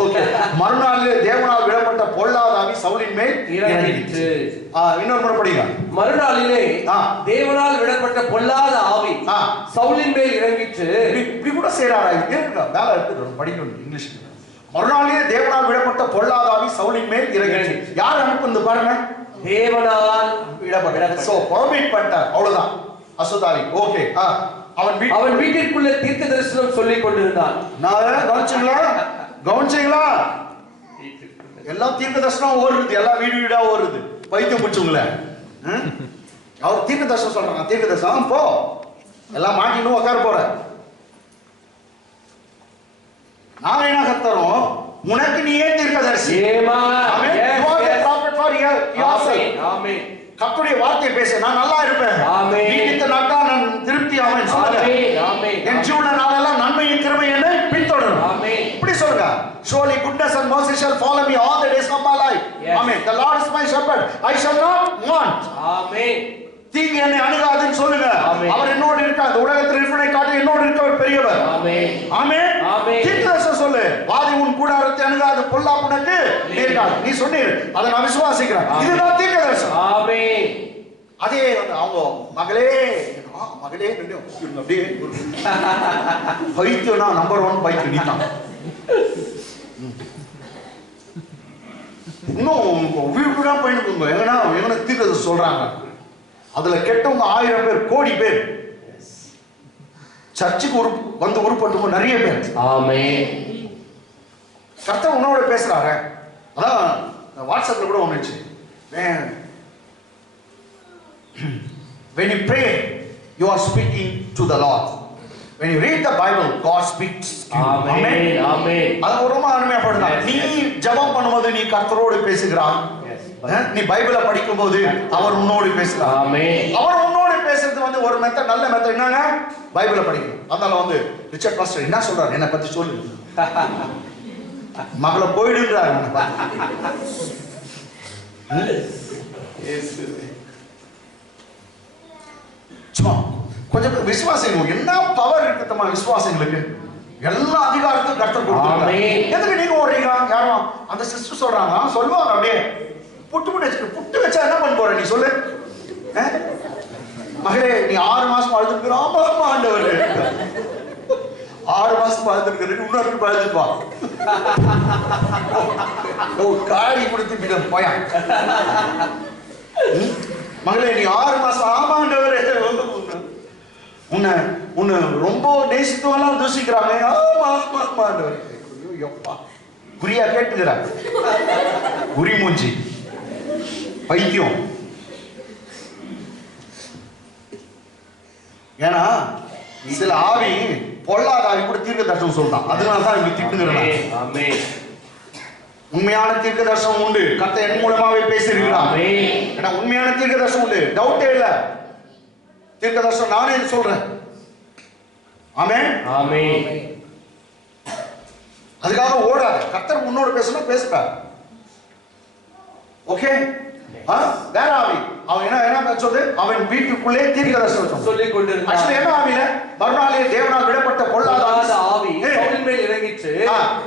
ஓகே. மறுநாளிலே தேவனால் விடப்பட்ட பொல்லாத ஆவி சவுலின் மேல் இறங்கிற்று. இன்னொரு முறை படிங்க. மறுநாளிலே தேவனால் விடப்பட்ட பொல்லாத ஆவி சவுலின் மேல் இறங்கிற்று. இப்படி கூட செய்யறாரா? வேலை இருக்கு, படிக்கணும் இங்கிலீஷ். மறுநாளிலே தேவனால் விடப்பட்ட பொல்லாத ஆவி சவுலின் மேல் இறங்கிற்று. யார் அனுப்புந்து பாருங்க? தேவனால் விடப்பட்ட. சோ பர்மிட் பண்ணிட்டார், அவ்வளவுதான். அசுதாரி ஓகே. அவன் வீட்டிற்குள்ளே தீர்க்க தரிசனம் சொல்லிக் கொண்டிருந்தான். நான் கவனிச்சீங்களா? எல்லாம் தீர்க்க தரிசனம் ஓடுறது, எல்லாம் வீடு வீடா ஓடுறது. பைத்தியம் பிடிச்சவங்கள அவர் தீர்க்க தரிசனம் சொல்றாங்க. தீர்க்க தரிசனம் போ, எல்லாம் மாட்டின்னு உட்கார போற. நாம என்ன கத்துறோம்? உனக்கு நீயே தீர்க்கதரிசி. கர்த்தருடைய வார்த்தையை பேச நான் நல்லா இருப்பேன். நீடித்த நாட்கள் நான் திருப்தி ஆவேன் சொல்லுங்க. என் ஜீவன நாளெல்லாம் நன்மையின் கிருபை என்னை பின்தொடரும். இப்படி சொல்லுங்க. Surely goodness and mercy shall follow me all the days of my life. Amen. The Lord is my shepherd, I shall not want. Amen. தீங்கு என்னை அணுகாதுன்னு சொல்லுங்க. அவர் என்னோடு இருக்க, அந்த உலகத்தில் இருப்பதை காட்டி என்னோடு இருக்கவர் பெரியவர். ஆமென். ஆமென். தீர்க்கதரிசனம் சொல்லு. வாதி உன் கூடாரத்தை அணுகாது, பொல்லாப்பு உனக்கு நேரிடாது. நீ சொன்னீர், அதை நான் விசுவாசிக்கிறேன். இதுதான் தீர்க்கதரிசனம். ஆமென். அதே அவங்க மகளே அப்படியே பைத்தியம்னா நம்பர் 1 பைத்தியம் நீதான். இன்னும் வீடு போயிட்டு எங்கன்னா தீர்க்கதரிசனம் சொல்றாங்க. அதுல கெட்டவங்க 1000 பேர், கோடி பேர். சர்ச்சுக்கு வந்து உருப்பட்டு நிறைய பேர். ஆமென். கர்த்தர் உன்னோட பேசுறாங்க. அதான் வாட்ஸ்அப்ல கூட ஒண்ணுச்சு. When you pray, you are speaking to the Lord. When you read the Bible, God speaks to you. Amen. Amen. அது ரொம்ப அருமையா படுதா. நீ ஜெபம் பண்ணும்போது நீ கர்த்தரோடு பேசுகிறாய். நீ பைபிளை படிக்கும்போது அவர் உன்னோடு பேசுறார். ஆமென். அவர் உன்னோடு பேசுறது வந்து ஒரு மெத்தட், நல்ல மெத்தட். என்னங்க? பைபிளை படிக்கணும். அதனால வந்து ரிச்சர்ட் பாஸ்டர் என்ன சொல்றாரு? என்ன பத்தி சொல்லு. மகளை போயிடுன்றாரு. கொஞ்சம் விசுவாசிங்க. என்ன பவர் இருக்குமா விசுவாசிங்களுக்கு? எல்லா அதிகாரத்தையும் கர்த்தர் கொடுத்தாரு. எதுக்கு நீங்க ஓடுறீங்க? யாரும் அந்த சிஸ்டர் சொல்றாங்க, சொல்லுவாங்க அப்படியே புட்டு வச்சா என்ன பண்ண போற? நீ சொல்லு. மகளே நீ 6 மாசம் அழுதுருக்கிற. ஆமா ஆண்டவர், 6 மாசம் அழுதுருக்கிற. இன்னொரு அழுதுப்பா காடி கொடுத்து போயா. மகளே நீ 6 மாசம். ஆமா ஆண்டவர், உன்னை ரொம்ப நேசித்தவெல்லாம் தூசிக்கிறாங்க. ஆமா ஆண்டவர். குறியா கேட்டுக்கிறாங்க. குறி மூஞ்சி பைத்தியம். ஏன்னா சில ஆவி பொல்லாத ஆவி கூட தீர்க்க தரிசனம் சொல்றான். அதனாலதான் இவங்க திட்டுகிறாங்க. உண்மையான தீர்க்க தரிசனம் உண்டு. கர்த்தர் என் மூலமாவே பேசியிருக்கிறான். ஏன்னா உண்மையான தீர்க்க தரிசனம் உண்டு, டவுட்டே இல்ல. தீர்க்க தரிசனம் நானே சொல்றேன். ஆமென். ஆமென். அதுக்காக ஓடாத. கர்த்தர் உன்னோடு பேசணும், பேசுறார். ஓகே. வேற ஆவி அவன் என்ன சொல்றது? அவன் வீட்டுக்குள்ளே தீர்க்கதரிசனம் சொல்லிக் கொண்டிருந்தான். ஆக்சுவலி என்ன ஆவில? மறுநாளிலே தேவனால் விடப்பட்ட பொல்லாத ஆவி சவுலின் மேல் இறங்கிச்சு.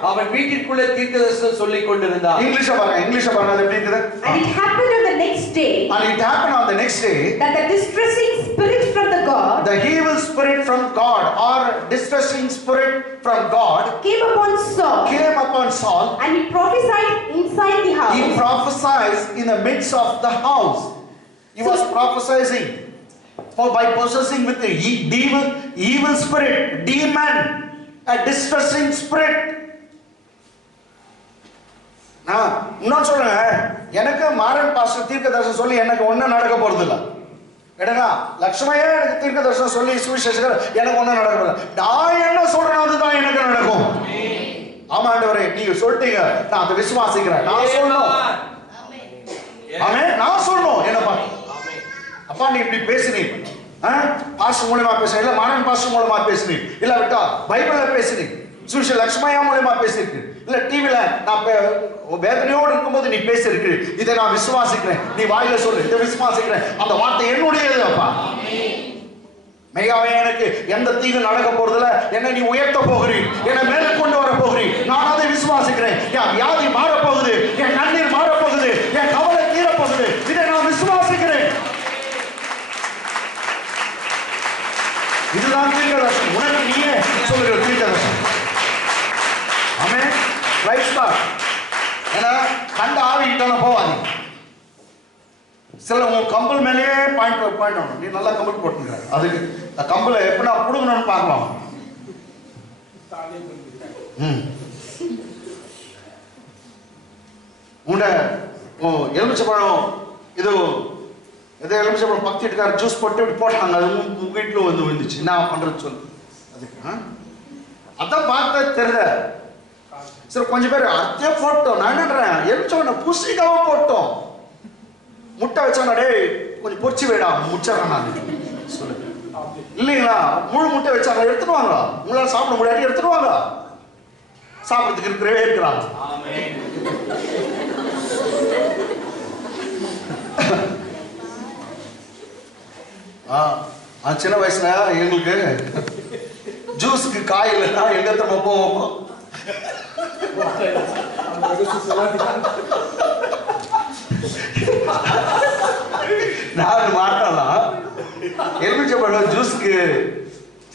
அவன் வீட்டுக்குள்ளே தீர்க்கதரிசனம் சொல்லிக் கொண்டிருந்தான். இங்கிலீஷ் பாருங்க அது எப்படி இருக்குது? And it happened on the next day. And it happened on the next day that the distressing spirit from the God, the evil spirit from God or distressing spirit from God came upon Saul. And he prophesied inside the house. He prophesied in the midst of the house. He was prophesying by possessing with the evil spirit, demon, a distressing spirit. நான் சொல்றேன், எனக்கு Maran pastor தீர்க்க தரிசனம் சொல்லி எனக்கு ஒன்னும் நடக்க போறது இல்லை. என்னன்னா லட்சுமையா எனக்கு தீர்க்க தரிசனம் சொல்லி சுவிசேஷகர் எனக்கு ஒன்னும் நடக்க போறது. நான் என்ன சொல்றேன் அதுதான் எனக்கு நடக்கும். ஆமா ஆண்டவரே நீங்க சொல்லிட்டீங்க, நான் அதை விசுவாசிக்கிறேன். நான் சொல்லணும். ஆமென். நான் சொல்லணும். என்னப்பா அப்பா நீ இப்படி பேசுனீங்க, பாஸ்டர் மூலமா பேசுறீங்க, இல்ல மாறன் பாஸ்டர் மூலமா பேசுனீங்க, இல்ல விட்டா பைபிள்ல பேசுனீங்க, சுவிசேஷ லட்சுமையா மூலமா பேசிருக்கு, இல்ல டிவில நான் வேதனையோடு இருக்கும்போது நீ பேசிருக்கு, இதை நான் விசுவாசிக்கிறேன். நீ வாயில சொல்லு, இதை விசுவாசிக்கிறேன். அந்த வார்த்தை என்னுடையது அப்பா. மெய்யாவே எனக்கு எந்த தீங்கு நடக்க போறதில்ல. என்னை நீ உயர்த்த போகிறீர், என்னை மேலே கொண்டு வர போகிறீர். நான் அதை விசுவாசிக்கிறேன். என் வியாதி மாற போகுது, என் கண்ணீர் மாற போகுது, இதுதான் தீர்க்கதரிசனம். உனக்கு நீயே சொல்லுகிற தீர்க்கதரிசனம். ஆமென். Praise God. ஏன்னா கண்ட ஆவிக்கிட்ட போவாதீங்க. சில உங்க கம்பல் மேலேயே பாயிண்ட் ஆகணும். நீ நல்லா கம்பல் போட்டுங்க. அதுக்கு கம்பலை எப்படின்னா புடுங்கணும்னு பார்க்கலாம். உண்ட எலுமிச்சப்பழம் இது எதோ எலுமிச்சப்பழம் பக்கத்து வீட்டுக்கார ஜூஸ் போட்டு இப்படி போட்டாங்க. அது உங்க வீட்டில் வந்து விழுந்துச்சு. என்ன பண்றது சொல்லு. அதுக்கு அதான் பார்த்தா தெரியல. சரி கொஞ்சம் பேர் அர்த்தே போட்டோம். நான் என்னன்றேன் எலுமிச்சப்பழம் பூசணிக்காவ போட்டோம். முட்டை வச்சாங்க. டே கொஞ்சம் பொரிச்சு வேடா முச்சறேன் நான் சொல்லு. இல்லைங்களா முழு முட்டை வச்சாங்க. எடுத்துட்டு வாங்க. உங்களால சாப்பிட முடியாது எடுத்துட்டு வாங்க. சாப்பிட்றதுக்கு இருக்கிறவே இருக்கிறாங்க. சின்ன வயசுல எங்களுக்கு ஜூஸுக்கு காய் இல்லைன்னா எங்க திரும்ப போவோம். நான் மாட்டலாம். எலுமிச்சம்பழம் ஜூஸுக்கு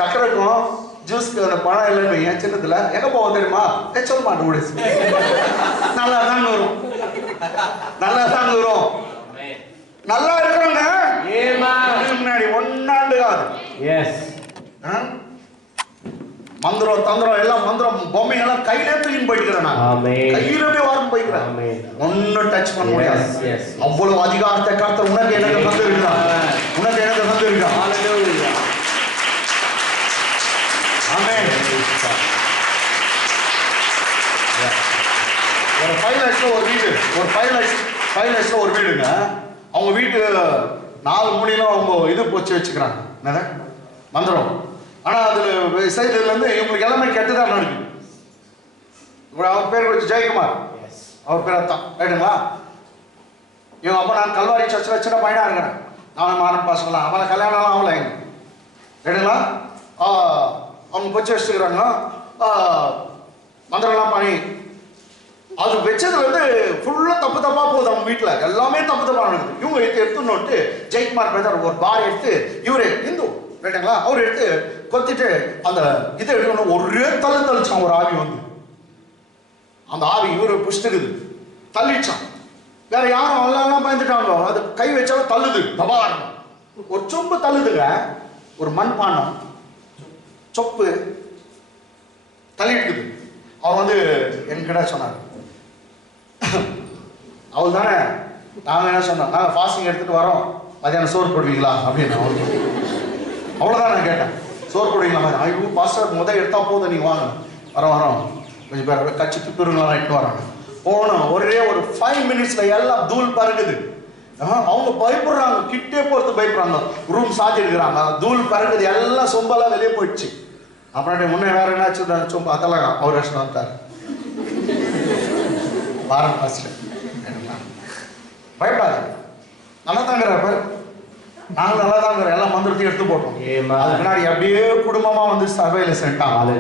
சக்கரைக்கும் ஜூஸ்க்கு அந்த பழம் இல்லைன்னு என் சின்னத்துல எங்க போவோம் தெரியுமா? சொல்ல மாட்டேன் கூட. நல்லா தாங்க வரும். நல்லா தாங்க வரும். நல்லா இருக்கிறோங்க. முன்னாடி ஒன்னாண்டு காது மந்திரம் தந்திரம் எல்லாம் மந்திரம் பொம்மை எல்லாம் கையிலே தூக்கின்னு போயிட்டுக்கிறேன். கையில போய் வாரம் போய்க்கிறேன். ஒன்னும் டச் பண்ண முடியாது. அவ்வளவு அதிகாரத்தை காத்த உனக்கு எனக்கு தந்திருக்கா. உனக்கு எனக்கு தந்திருக்கா. ஆமென். ஒரு 5 லட்சம் ஒரு வீடு. ஒரு 5 லட்சம் ஒரு வீடுங்க. அவங்க வீட்டு 4 மூலையிலும் அவங்க இது போச்சு வச்சுக்கிறாங்க. என்னது மந்திரம். ஆனா அதுல செய்ததுல இருந்து இவங்களுக்கு எல்லாமே கெட்டுதான் நடக்குது. அவர் பேர் வச்சு ஜெயக்குமார். அவர் பேர் தான் ரைட்டுங்களா. இவங்க அப்ப நான் கல்வாரி சர்ச்சில் சின்ன பையனா இருக்கிறேன். அவன் மாறன் பாசலாம். அவன் கல்யாணம்லாம் ஆகல எங்க ரைட்டுங்களா. அவங்க பொச்சு வச்சுக்கிறாங்க. மந்திரம்லாம் பண்ணி அது வச்சதுல இருந்து ஃபுல்லா தப்பு தப்பா போகுது. அவங்க வீட்டுல எல்லாமே தப்பு தப்பா நடக்குது. இவங்க எடுத்துன்னு ஜெயக்குமார் பிரதர் ஒரு பார் எடுத்து இவரு இந்து ரைட்டுங்களா அவர் எடுத்து கொத்திட்டு அந்த இதை எடுக்கணும். ஒரே தள்ளிச்சான் ஒரு ஆவி வந்து. அந்த ஆவி இவரு புஷ்டுக்குது தள்ளிச்சான். வேற யாரும் எல்லாம் பயந்துட்டாங்க. அது கை வச்சாலும் தள்ளுது. தபார் ஒரு சொம்பு தள்ளுதுங்க. ஒரு மண்பானம் சொப்பு தள்ளிட்டுக்குது. அவர் வந்து என்கிட்ட சொன்னார். அவள் தானே நாங்கள் என்ன சொன்னோம். நாங்கள் ஃபாஸ்டிங் எடுத்துட்டு வரோம். மதியானம் சோறு போடுவீங்களா அப்படின்னு அவ்வளோதான் நான் கேட்டேன். சோறு போடுவீங்களா? ஐயோ பாஸ்டர் முதல் எடுத்தா போதும் நீங்க வாங்க. வரோம் கொஞ்சம் பேர் கட்சி துப்புருங்களாம் இட்டு வராங்க. போனோம். ஒரே ஒரு 5 மினிட்ஸ்ல எல்லாம் தூள் பறக்குது. அவங்க பயப்படுறாங்க. கிட்டே போறது பயப்படுறாங்க. ரூம் சாத்தி எடுக்கிறாங்க. தூள் பறக்குது. எல்லாம் சொம்பெல்லாம் வெளியே போயிடுச்சு. அப்புறம் முன்னே வேற என்னாச்சு சொம்பு அதெல்லாம் அவர் ரெஸ்ட் வந்துட்டார். வாரம் பாஸ்டர் பயப்படாது. நல்லா தாங்கிறார். நாங்கள் நல்லா தாங்கிறோம். எல்லாம் மந்திரத்தையும் எடுத்து போட்டோம். அதுக்கு முன்னாடி அப்படியே குடும்பமா வந்து சபையில சென்ட்டாங்க.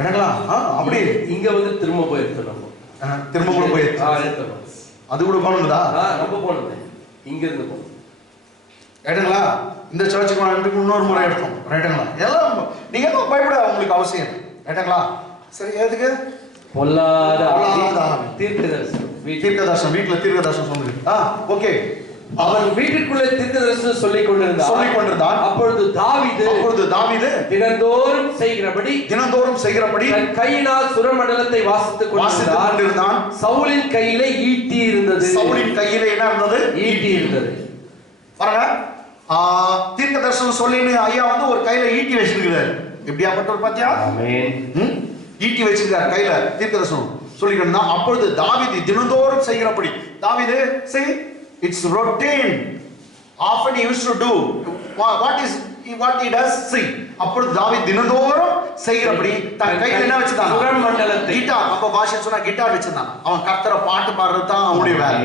எனக்கலாம் அப்படி இங்க வந்து திரும்ப போயிருக்கோம். திரும்ப கூட போயிருக்கோம். அது கூட போனதா? ரொம்ப போனது. இங்க இருந்து போனோம் ரைட்டுங்களா. இந்த சர்ச்சுக்கு வந்து இன்னொரு முறை எடுத்தோம் ரைட்டுங்களா. எல்லாம் நீங்க எதுவும் பயப்பட உங்களுக்கு அவசியம் ரைட்டுங்களா. சரி எதுக்கு பொல்லாத தீர்க்கதரிசனம் வீட்டுல தீர்க்கதரிசனம் சொல்லுங்க. ஓகே. அவன் வீட்டிற்குள்ளே தீர்க்கதரிசனம் சொல்லிக் கொண்டிருந்தான். அப்பொழுது தாவீது தினந்தோறும் செய்கிறபடி தன் கையினால் சுரமண்டலத்தை வாசித்துக் கொண்டிருந்தான். சவுலின் கையிலே ஈட்டி இருந்தது. சவுலின் கையிலே என்ன இருந்தது? ஈட்டி இருந்தது. பாருங்க தீர்க்கதரிசனம் சொல்லின்னு ஐயா வந்து ஒரு கையில ஈட்டி வச்சிருக்கிறாரு. எப்படியாப்பட்டவர் பாத்தியா? ஈட்டி வச்சிருக்காரு கையில. தீர்க்கதரிசனம் சொல்லிக்கிட்டு இருந்தான். அப்பொழுது தாவீது தினந்தோறும் செய்கிறபடி. தாவீது செய் it's routine. Often he used to do what he does. See அப்பொழுது தாவீது தினந்தோறும் செய்கிறபடி தன் கையில என்ன வச்சிருந்தான்? சுரமண்டலத்தை. கிட்டார். அப்ப பாஷை சொன்னா கிட்டார் வச்சிருந்தான். அவன் கர்த்தரை பாட்டு பாடுறது தான் அவனுடைய வேலை.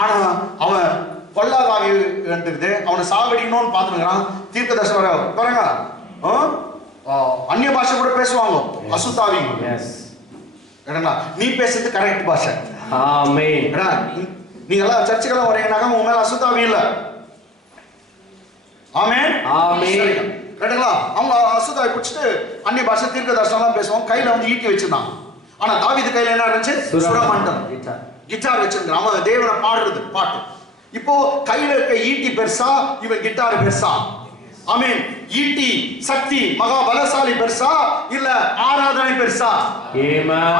ஆனா அவன் பொல்லாதாவி வந்துருது. அவனை சாவடிக்கணும்னு பாத்துக்கிறான். தீர்க்கதரிசனம் பாருங்க அந்நிய பாஷை கூட பேசுவாங்க. அசுத்தாவி. நீ பேசுறது கரெக்ட் பாஷை. நீங்க எல்லாம் சர்ச்சுக்கெல்லாம் வரீங்கன்னாக்க உங்க மேல அசுத்தாவி இல்ல. ஆமென். ரைட்டுங்களா? அவங்க அசுத்தாவை பிடிச்சிட்டு அந்நிய பாஷை தீர்க்க தரிசனம்லாம் பேசுவாங்க. கையில வந்து ஈட்டி வச்சிருந்தாங்க. ஆனா தாவீது கையில என்ன இருந்துச்சு? சுரமண்டலம், கிட்டார் வச்சிருக்கான். அவன் தேவனை பாடுறது பாட்டு. இப்போ கையில இருக்க ஈட்டி பெருசா, இவன் கிட்டார் பெருசா? ஆமென். ஈட்டி சக்தி மகா பலசாலி பெருசா இல்ல ஆராதனை பெருசா?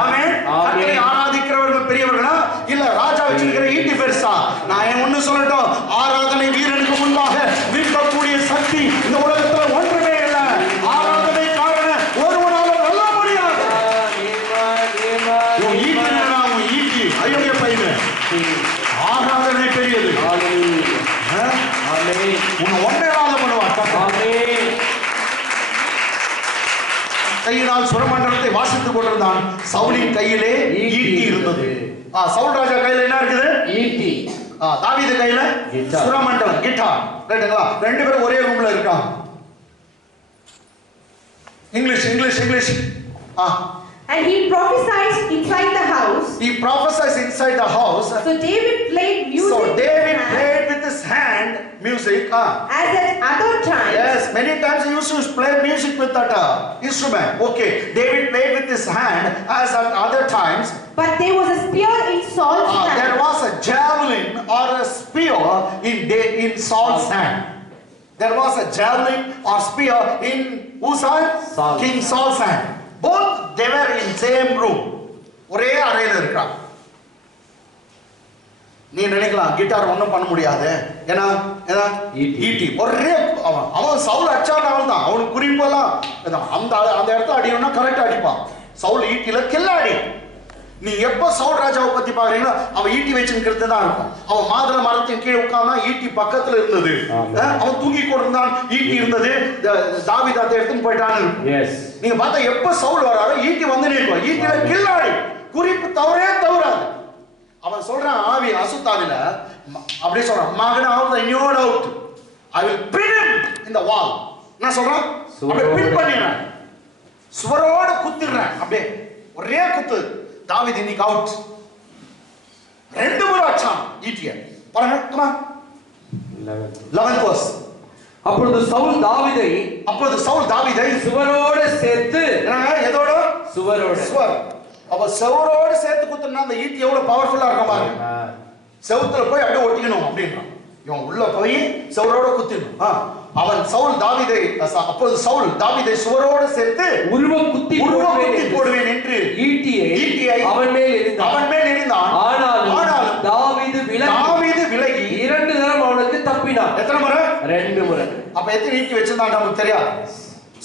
ஆமென். கர்த்தரை ஆராதிக்கிறவர்கள் பெரியவர்களா இல்ல ராஜா வச்சிருக்கிற ஈட்டி பெருசா? நான் ஒன்னு சொல்லட்டும், ஆராதனை வீரனுக்கு முன்பாக நிற்கக்கூடிய சக்தி இந்த உலகத்துல ஒன்றுமே இல்லை. ஆராதனை காரணம் ஒருவனால வெல்ல முடியாது. உன் ஈட்டி அயோக்கிய பையன், ஆராதனை பெரியது. உன்னை ஒன்றையாவது பண்ணுவார். கையினால் சுரமண்டலத்தை வாசித்துக் கொண்டிருந்தான். சவுலின் கையிலே ஈட்டி இருந்தது. சவுல் ராஜா கையில என்ன இருக்குது? ஈட்டி. தாவீது கையில சுரமண்டலம், கிட்டார். ரைட்டுங்களா? ரெண்டு பேரும் ஒரே ரூம்ல இருக்காங்க. English. And he prophesied inside the house. He prophesies inside the house. So David played music. So David played with his hand music. As at other times. Yes, many times he used to play music with that instrument. Okay, David played with his hand as at other times. But there was a spear in Saul's hand. There was a javelin or a spear in Saul's hand. There was a javelin or spear in whose hand? King Saul's hand. Both they were in same room. ஒரே அறையில் இருக்காங்க. நீ நினைக்கலாம் guitar ஒண்ணும் பண்ண முடியாது, ஏன்னா ஈட்டி ஒரே அவன் சவுல் அடிச்சான் தான். அவனுக்கு குறிப்பெல்லாம் அந்த இடத்த அடிக்கணும்னா கரெக்டா அடிப்பான். சவுல் ஈட்டில கில்லாடி. நீ எப்ப சவுல் ராஜாவை பத்தி பாக்குறீங்களோ அவன் ஈட்டி வச்சுக்கிறது தான் இருக்கும். அவன் மாதுளை மரத்தின் கீழே உட்கார்ந்தா ஈட்டி பக்கத்துல இருந்தது. அவன் தூங்கி கொண்டிருந்தான், ஈட்டி இருந்தது. தாவீது அதை எடுத்துன்னு போயிட்டான்னு. நீங்க பார்த்தா எப்ப சவுல் வராரோ ஈட்டி வந்து நிற்கும். ஈட்டில கில்லாடி, குறிப்பு தவறாது. அவன் சொல்றான் ஆவி அசுத்தாவில அப்படியே சொல்றான், மகனாவது இன்னோட out, I will pin him in the wall. என்ன சொல்றான்? அப்படியே பின் பண்ணிடுறேன், சுவரோட குத்திடுறேன். அப்படியே ஒரே குத்து. தாவீது இன்னைக்கு அவுட். ரெண்டு முறை அடிச்சான் ஈட்டிய. பாருங்க, கமா 11th verse. அப்பொழுது சவுல் தாவீதை சுவரோடு சேர்த்து, எதோட? சுவர். அப்ப சுவரோடு சேர்த்து குத்துனா அந்த ஈட்டி எவ்வளவு பவர்ஃபுல்லா இருக்கும் பாருங்க. செவுத்துல போய் அப்படியே ஒட்டிக்கணும் அப்படின்றான். இவன் உள்ள போய் சுவரோட குத்திடணும். அவன் அப்பொழுது சவுல் தாவீதை சுவரோடு சேர்த்து உருவ குத்தி போடுவேன் என்று ஈட்டியை அவன் மேல் எறிந்தான். ஆனாலும் தாவீது விலகி 2 தரம் அவனுக்கு தப்பினான். எத்தனை முறை? 2 முறை. அப்ப எத்தனை ஈட்டி வச்சிருந்தான் நமக்கு தெரியாது.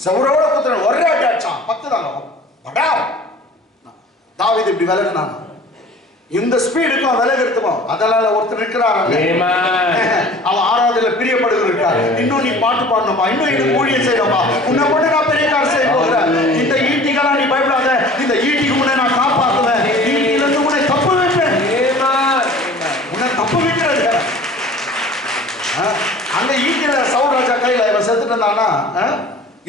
சுவரோட குத்துறான், ஒரே அடி அடிச்சான். 10 தான். தாவீது இப்படி விலகினான். இந்த ஸ்பீடுக்கும் விலகிறதுக்கும் அதனால ஒருத்தர் இருக்கிறார். அவன் ஆராதனையில பிரியப்படுகிறார். இன்னும் நீ பாட்டு பாடணுமா, இன்னும் எனக்கு ஊழியம் செய்யணுமா, உன்னை கொண்டு நான் பெரிய காரியம் செய்ய போகிறேன். இந்த ஈட்டிகளா நீ பயப்படாத, இந்த ஈட்டிக்கு உன்னை நான் காப்பாற்றுவேன். ஈட்டிலிருந்து உன்னை தப்பு வைப்பேன். உன்னை தப்பு வைக்கிறது. அந்த ஈட்டில சவுல் ராஜா கையில இவன் செத்துட்டு இருந்தானா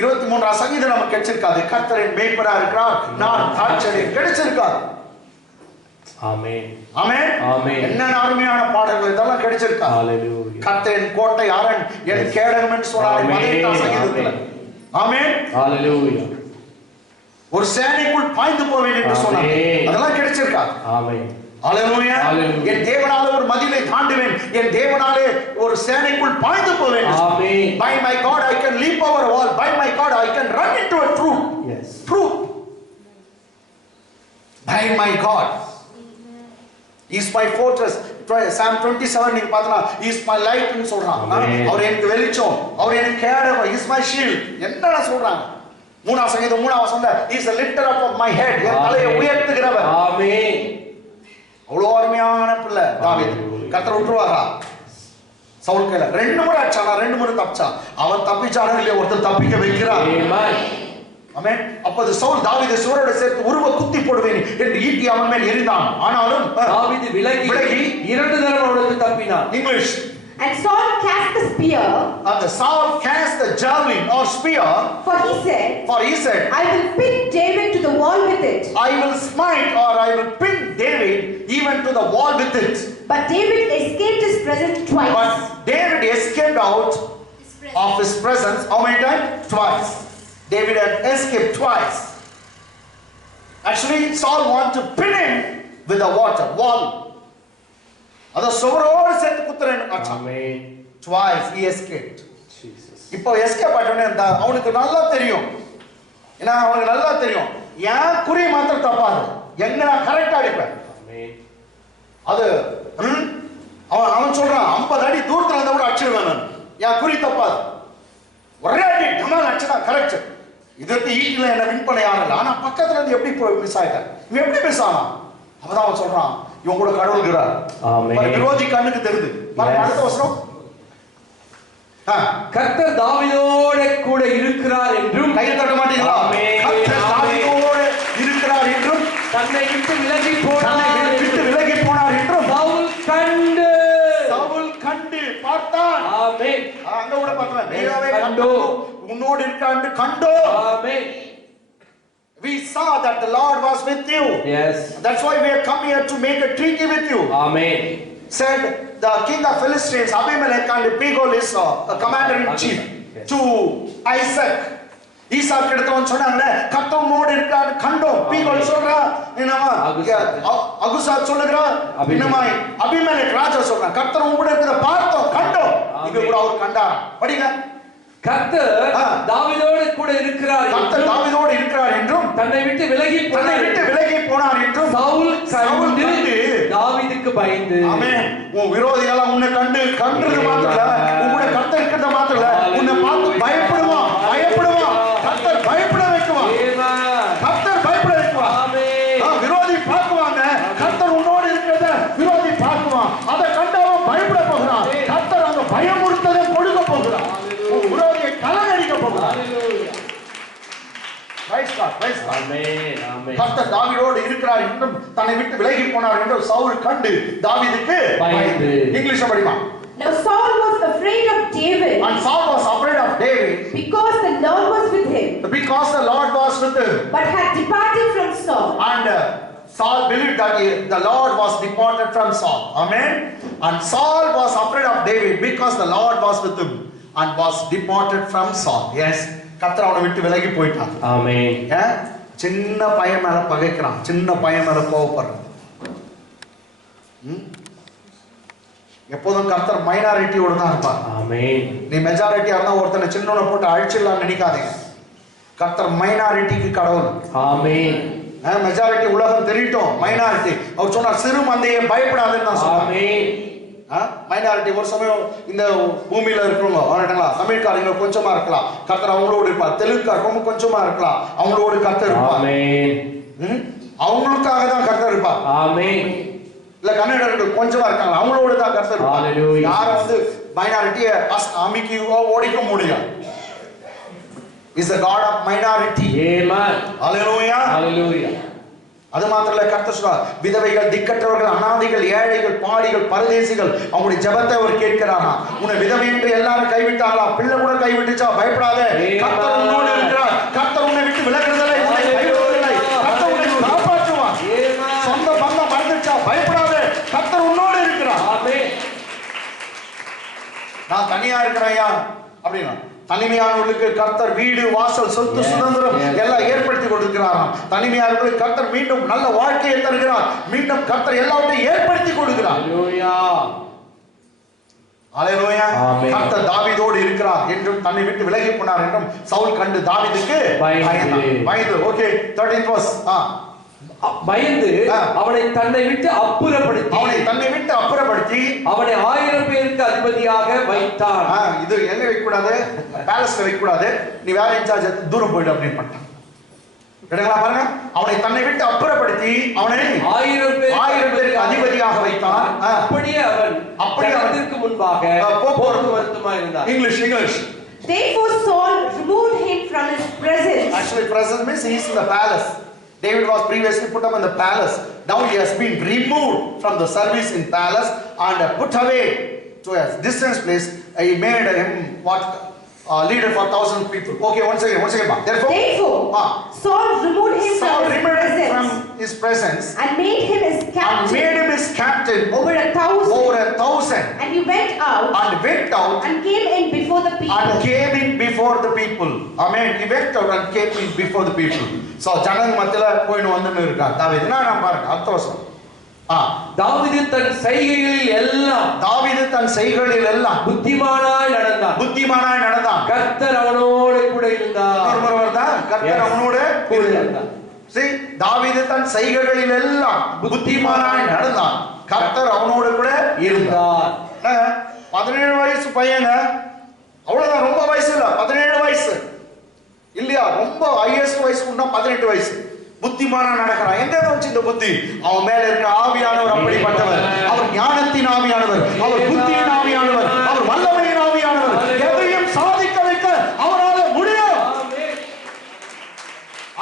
23ஆம் சங்கீதம் நமக்கு கிடைச்சிருக்காது. கர்த்தரின் மேய்ப்பரா இருக்கிறார், நான் தாழ்ச்செடி கிடைச்சிருக்காது. என்ன அருமையான பாடல்கள் இதெல்லாம் கிடைச்சிருக்கா. கர்த்தரின் கோட்டை அரண் என் கேடகம் என்று சொன்னார். ஒரு சேனைக்குள் பாய்ந்து போவேன் என்று சொன்னார். அதெல்லாம் கிடைச்சிருக்கா. என் தேவனாலே ஒரு மதிலை தாண்டுவேன், என் தேவனாலே ஒரு சேனைக்குள் பாய்ந்து போவேன். By my God I can leap over a wall, by my God I can run into a troop. Troop. By my God is my fortress. Psalm 27 நீங்க பார்த்தா is my light ன்னு சொல்றான். அவர் எனக்கு வெளிச்சம், அவர் எனக்கு கேடகம், is my shield. என்னடா சொல்றாங்க? 3ஆம் சங்கீதம் 3ஆம் வசனம் is the lifter up of my head. என் தலையை உயர்த்துகிறவர். ஆமென். அவ்வளவு அருமையான பிள்ளை தாவீது. கர்த்தர் விட்டுருவாரா? சவுல் கையில 2 முறை அடிச்சானா, 2 முறை தப்பிச்சான். அவன் தப்பிச்சானா இல்லையா, ஒருத்தர் தப்பிக்க வைக்கிறார். ஆமென். அப்போது சவுல் தாவீதை சுவரோடு சேர்த்து உருவ குத்தி போடுவேன் என்று ஈட்டி அவன் மேல் எறிந்தான். ஆனாலும் தாவீது விலகி 2 தரம் அவனுக்கு தப்பினான். English. And Saul cast the spear. And Saul cast the javelin or spear. For he said, I will pin David to the wall with it. I will smite or I will pin David even to the wall with it. But David escaped his presence twice. But David escaped out of his presence. How many times? Twice. David had escaped twice. Actually, Saul wanted to pin him with a wall. Ada சுவரோடு சேர்த்து குத்துறேன்னு அர்த்தம். Amen. Twice he escaped. Jesus. இப்போ escape ஆட்டோனே அவனுக்கு நல்லா தெரியும். ஏன்னா அவனுக்கு நல்லா தெரியும். ஏன் குறி மாத்திரம் தப்பாது. எங்க நான் கரெக்டா அடிப்பேன். Amen. அது அவன் சொல்றான் 50 அடி தூரத்துல இருந்தா கூட அடிச்சிடுவேன் நான். என் குறி தப்பாது. ஒரே அடி நம்ம அடிச்சா கரெக்ட். இதற்கு ஈட்டில என்ன வின் பண்ண யாரும் இல்லை. ஆனா பக்கத்துல இருந்து எப்படி மிஸ் ஆயிட்டான். இவன் எப்படி மிஸ் ஆனான்? அப்பதான் அவன் சொல்றான் இவன் கூட கடவுள் இருக்கிறார். ஆமென். விரோதி கண்ணுக்கு தெரியுது. பாருங்க அடுத்த வசனம். கர்த்தர் தாவீதோட கூட இருக்கிறார் என்றும் கை தட்ட மாட்டீங்களா? கர்த்தர் தாவீதோடு இருக்கிறார் என்றும் தன்னை விட்டு விலகி போனார் என்றும் சவுல் கண்டு பார்த்தான். ஆமென். அங்க கூட பார்த்தான். நீயாவே கண்டோ உன்னோடு இருக்கான்னு கண்டோ. ஆமென். We saw that the Lord was with you. Yes. That's why we have come here to make a treaty with you. Amen. Said the king of Philistines, Abimelech and Pigol is a commander in chief to Isaac. ஈசாக்கு எடுத்தவன் சொன்னாங்களே கர்த்தர் mode இருக்கான்னு கண்டோம். பீகோல் சொல்றா என்னமா அகுசா சொல்லுகிறா என்னமா Abimelech ராஜா சொல்றான் கர்த்தர் உங்களோட இருக்கிறத பார்த்தோம் கண்டோம். இங்க கூட அவர் கண்டார். படிங்க. கர்த்தர் தாவீதோடு கூட இருக்கிறார். கர்த்தர் தாவீதோடு இருக்கிறார் என்றும் தன்னை விட்டு விலகி போனார் என்றும் சவுல் கண்டு தாவீதுக்கு பயந்து. ஆமென். உன் விரோதிகள உன்னை கண்டது மாத்திரம் இல்ல, உன்னை கர்த்தர் இருக்கிறத மாத்திரம் இல்ல, உன்னை பார்த்து பயப்படுவான். கர்த்தர் பயப்பட வைக்குவான். கர்த்தர் பயப்பட வைக்குவான். ஆமென். விரோதி பார்க்குவாங்க. கர்த்தர் உன்னோடு இருக்கிறத விரோதி பார்க்குவான். அதை கண்டவன் பயப்பட போகிறான். கர்த்தர் அந்த பயமுறுத்ததை கொடுக்க போகிறான். விரோதியை கலங்கடிக்க போகிறான். கர்த்தர் தாவீதோடு இருக்கிறார் என்றும் தன்னை விட்டு விலகி போனார் என்றும் சவுல் கண்டு தாவீதுக்கு பயந்து. இங்கிலீஷ்ல படிமா. Now Saul was afraid of David. And Saul was afraid of David because the Lord was with him. Because the Lord was with him. But had departed from Saul. And Saul believed that the Lord was departed from Saul. Amen. And Saul was afraid of David because the Lord was with him and was departed from Saul. Yes. கர்த்தர் அவனை விட்டு விலகி போயிட்டான். ஆமென். சின்ன பையன் மேல பகைக்கிறான். சின்ன பையன் மேல கோபப்படுறான். எப்போதும் கர்த்தர் மைனாரிட்டியோட தான் இருப்பார். ஆமென். நீ மெஜாரிட்டியா இருந்தா ஒருத்தனை சின்னவனை போட்டு அழிச்சிடலாம் நினைக்காதீங்க. கர்த்தர் மைனாரிட்டிக்கு கடவுள். ஆமென். மெஜாரிட்டி உலகம் தெரியட்டும். மைனாரிட்டி அவர் சொன்னார் சிறு மந்தையை பயப்படாதுன்னு நான் சொன்னேன். ஆமென். மைனாரிட்டி ஒரு சமயம் இந்த பூமியில இருக்கிறவங்க வரட்டுங்களா, தமிழ்காரங்க கொஞ்சமா இருக்கலாம், கர்த்தர் அவங்களோடு இருப்பார். தெலுங்குக்காரங்க கொஞ்சமா இருக்கலாம், அவங்களோடு கர்த்தர் இருப்பார். அவங்களுக்காக தான் கர்த்தர் இருப்பார். ஆமென். இல்ல கன்னடர்கள் கொஞ்சமா இருக்காங்க, அவங்களோடு தான் கர்த்தர் இருப்பார். யாரும் வந்து மைனாரிட்டியை அமைக்கி ஓடிக்க முடியும். Is the God of minority. Amen. Hallelujah. Hallelujah. அது மாத்திரல்ல கர்த்தர் சொல்றார் விதவைகள், திக்கற்றவர்கள், அனாதைகள், ஏழைகள், பாடிகள், பரதேசிகள் அவங்களுடைய ஜெபத்தை அவர் கேட்கிறாரா. உன்னை விதவை என்று எல்லாரும் கைவிட்டாங்களா, பிள்ளை கூட கைவிட்டுச்சா, பயப்படாத. கர்த்தர் உன்னோடு இருக்கிறார். கர்த்தர் உன்னை விட்டு விலகுறதில்லை, உன்னை கைவிடுவதில்லை. கர்த்தர் உன்னை காப்பாற்றுவார். சொந்த பந்தம் மறந்துச்சா, பயப்படாத. கர்த்தர் உன்னோடு இருக்கிறார். ஆமென். நான் தனியா இருக்கிறேன்யா அப்படினா தனிமையானவர்களுக்கு கர்த்தர் வீடு, வாசல், சொத்து, சுதந்திரம் எல்லாம் ஏற்படுத்தி கொடுக்கிறாராம். தனிமையானவர்களுக்கு கர்த்தர் மீண்டும் நல்ல வாழ்க்கையை தருகிறார். மீண்டும் கர்த்தர் எல்லாவற்றையும் ஏற்படுத்தி கொடுக்கிறார். ஹalleluya. ஹalleluya. கர்த்தர் தாவீதோடு இருக்கிறார் என்றும் தன்னை விட்டு விலகி போனார் என்றும் சவுல் கண்டு தாவீதுக்கு பயந்து. Okay 13th verse. பயந்து அவனை தன்னை விட்டு அப்புறப்படுத்தி அவனை 1000 பேருக்கு அதிபதியாக வைத்தான். இது எங்க வைக்க கூடாது, பேலஸ்ல வைக்க கூடாது, நீ வேற இன்சார்ஜ் தூரம் போயிடு அப்படின்னு பண்ணிட்டான். கேட்டீங்களா பாருங்க, அவனை தன்னை விட்டு அப்புறப்படுத்தி அவனை 1000 பேருக்கு அதிபதியாக வைத்தான். அப்படியே அவனுக்கு முன்பாக போக்குவரத்துமாய் இருந்தான். English. Therefore Saul removed him from his presence. Actually presence means he is in the palace. David was previously put up in the palace. Now he has been removed from the service in palace and put away to a distant place. He made him leader for 1,000 people. Okay, once again. Therefore, Saul removed him from his presence and made him his captain over 1,000. chosen. And he went out. And went out. And came in before the people. And came in before the people. Amen. He went out and came in before the people. So ஜனங்க மத்தியில போயிட்டு வந்துன்னு இருக்கார் தாவீது. நான் பாருங்க அடுத்த வசனம். தாவீது தன் செய்கைகளில் எல்லாம் புத்திமானாய் நடந்தான். கர்த்தர் அவனோடு கூட இருந்தார். கர்த்தர் அவனோடு கூட இருந்தார். See, தாவீது தன் செய்கைகளில் எல்லாம் புத்திமானாய் நடந்தான். கர்த்தர் அவனோடு கூட இருந்தார். 17 வயசு பையங்க, அவ்வளவுதான், ரொம்ப வயசு இல்ல, 17 வயசு இல்லையா, ரொம்ப ஹையஸ்ட் வயசு 18 வயசு. புத்திமானா நடக்கிறான். எங்க வந்துச்சு இந்த புத்தி? அவன் மேல இருக்க ஆவியானவர் அப்படிப்பட்டவர். அவர் ஞானத்தின் ஆவியானவர், அவர் புத்தியின் ஆவியானவர், அவர் வல்லமையின் ஆவியானவர். எதையும் சாதிக்க வைக்க அவரால முடியும்.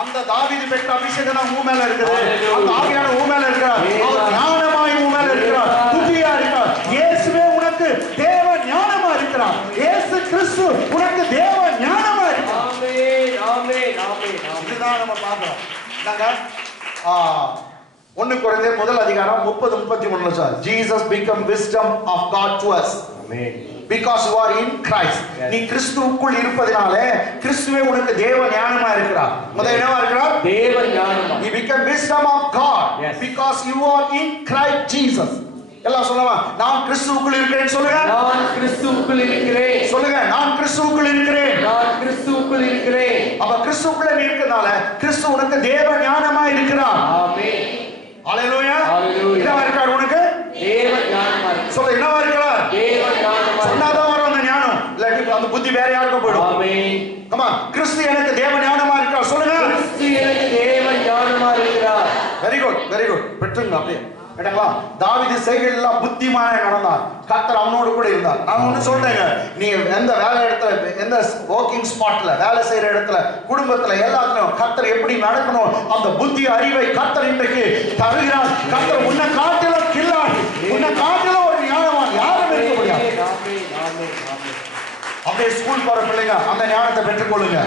அந்த தாவீது பெற்ற அபிஷேகம் தான் உன் மேல இருக்குது. அந்த ஆவியான உன் மேல இருக்கிறார். அவர் ஞானமாய் உன் மேல இருக்கிறார், புத்தியா இருக்கிறார். இயேசுவே உனக்கு தேவ ஞானமா இருக்கிறார். இயேசு கிறிஸ்து உனக்கு தேவ ஞானமா இருக்கிறார். ஆமென், ஆமென், ஆமென். இதுதான் நம்ம பார்க்கிறோம். 1 கொரிந்தியர் 1:30-33 sir. Jesus become wisdom of God to us. Amen. Because you are in Christ. நீ கிறிஸ்துவுக்குள் இருப்பதினாலே கிறிஸ்துவே உனக்கு தேவ ஞானமா இருக்கிறார். என்னவா இருக்கிறார்? தேவ ஞானமா. He become wisdom of God. Yes. Because you are in Christ Jesus. எல்லாம் சொல்லவா? நான் கிறிஸ்துவுக்குள் இருக்கிறேன் சொல்லுங்க. நான் கிறிஸ்துவுக்குள் இருக்கிறேன் சொல்லுங்க. நான் கிறிஸ்துவுக்குள் இருக்கிறேன். நான் கிறிஸ்துவுக்குள் இருக்கிறேன். அப்ப கிறிஸ்துவுக்குள்ள நீ இருக்கனால கிறிஸ்து உனக்கு தேவ ஞானமா இருக்கிறார். ஆமென். ஹalleluya. ஹalleluya. என்னவா இருக்கார் உனக்கு? தேவ ஞானமா. சொல்ல என்னவா இருக்கிறார்? தேவ ஞானமா. சொன்னாதான் வரும் அந்த ஞானம். இல்லாட்டி அந்த புத்தி வேற யாருக்கும் போய்டும். ஆமென். கமா, கிறிஸ்து எனக்கு தேவ ஞானமா இருக்கிறார் சொல்லுங்க. கிறிஸ்து எனக்கு தேவ ஞானமா இருக்கிறார். Very good, very good. பெற்றுங்க அப்படியே. கேட்டங்களா? தாவீது செய்கைகள் எல்லாம் புத்திமானாய் நடந்தான். கர்த்தர் அவனோடு கூட இருந்தார். நான் ஒண்ணு சொல்றேங்க, நீ எந்த வேலை இடத்துல, எந்த வொர்க்கிங் ஸ்பாட்ல, வேலை செய்யற இடத்துல, குடும்பத்துல, எல்லாத்துலயும் கர்த்தர் எப்படி நடக்கணும் அந்த புத்தி அறிவை கர்த்தர் இன்றைக்கு தருகிறார். கர்த்தர் உன்னை காட்டிலும் கில்லாடி, உன்னை காட்டிலும் ஒரு ஞானவான் யாரும் இருக்க முடியாது. அப்படியே ஸ்கூல் போற பிள்ளைங்க அந்த ஞானத்தை பெற்றுக்கொள்ளுங்க.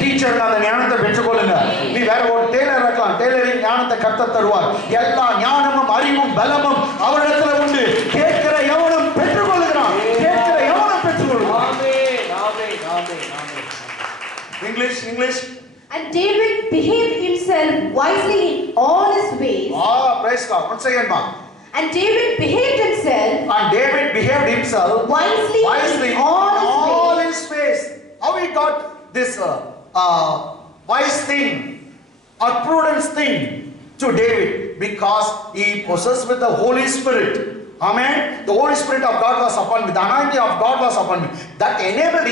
டீச்சர் அந்த ஞானத்தை பெற்றுக்கொள்ளுங்க. நீ வேற ஒரு டெய்லர் இருக்கலாம், டெய்லரிங் ஞானத்தை கர்த்தர் தருவார். எல்லா ஞானமும் அறிவும் பலமும் அவரிடத்துல உண்டு. கேட்கிற எவனும் பெற்றுக்கொள்ளுகிறான். கேட்கிற எவனும் பெற்றுக்கொள்ளுகிறான். ஆமென், ஆமென், ஆமென், ஆமென். English. And David behaved himself wisely in all his ways. Praise God. Once again, ma. And David behaved himself. And David behaved himself wisely in all his ways. How he got this wise thing or prudence thing to David? Because he possessed with the Holy Spirit. Amen. The Holy Spirit of God was upon him. The anointing of God was upon him. That enabled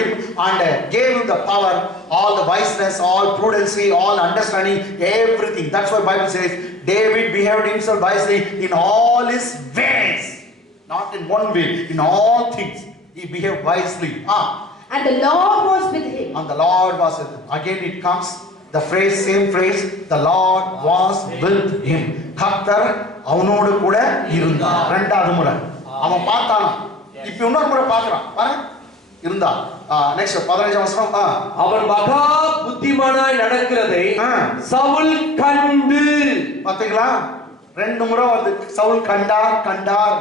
him and gave him the power, all the wiseness, all prudency, all understanding, everything. That's why Bible says David behaved himself wisely in all his ways. Not in one way, in all things. He behaved wisely. And the Lord was with him. And the Lord was with him. Again it comes, the phrase, same phrase, the Lord was with him. கர்த்தர் அவனோடு கூட இருந்தார். இரண்டாவது முறை அவன் பார்த்தான். இப்ப இன்னொரு முறை பார்க்கறான். பாருங்க. இருந்தா. நெக்ஸ்ட் 15 வசனம். அவன் மகா புத்திமானாய் நடக்கிறதை சவுல் கண்டு. பாத்தீங்களா? ரெண்டு முறை வந்து சவுல் கண்டார்.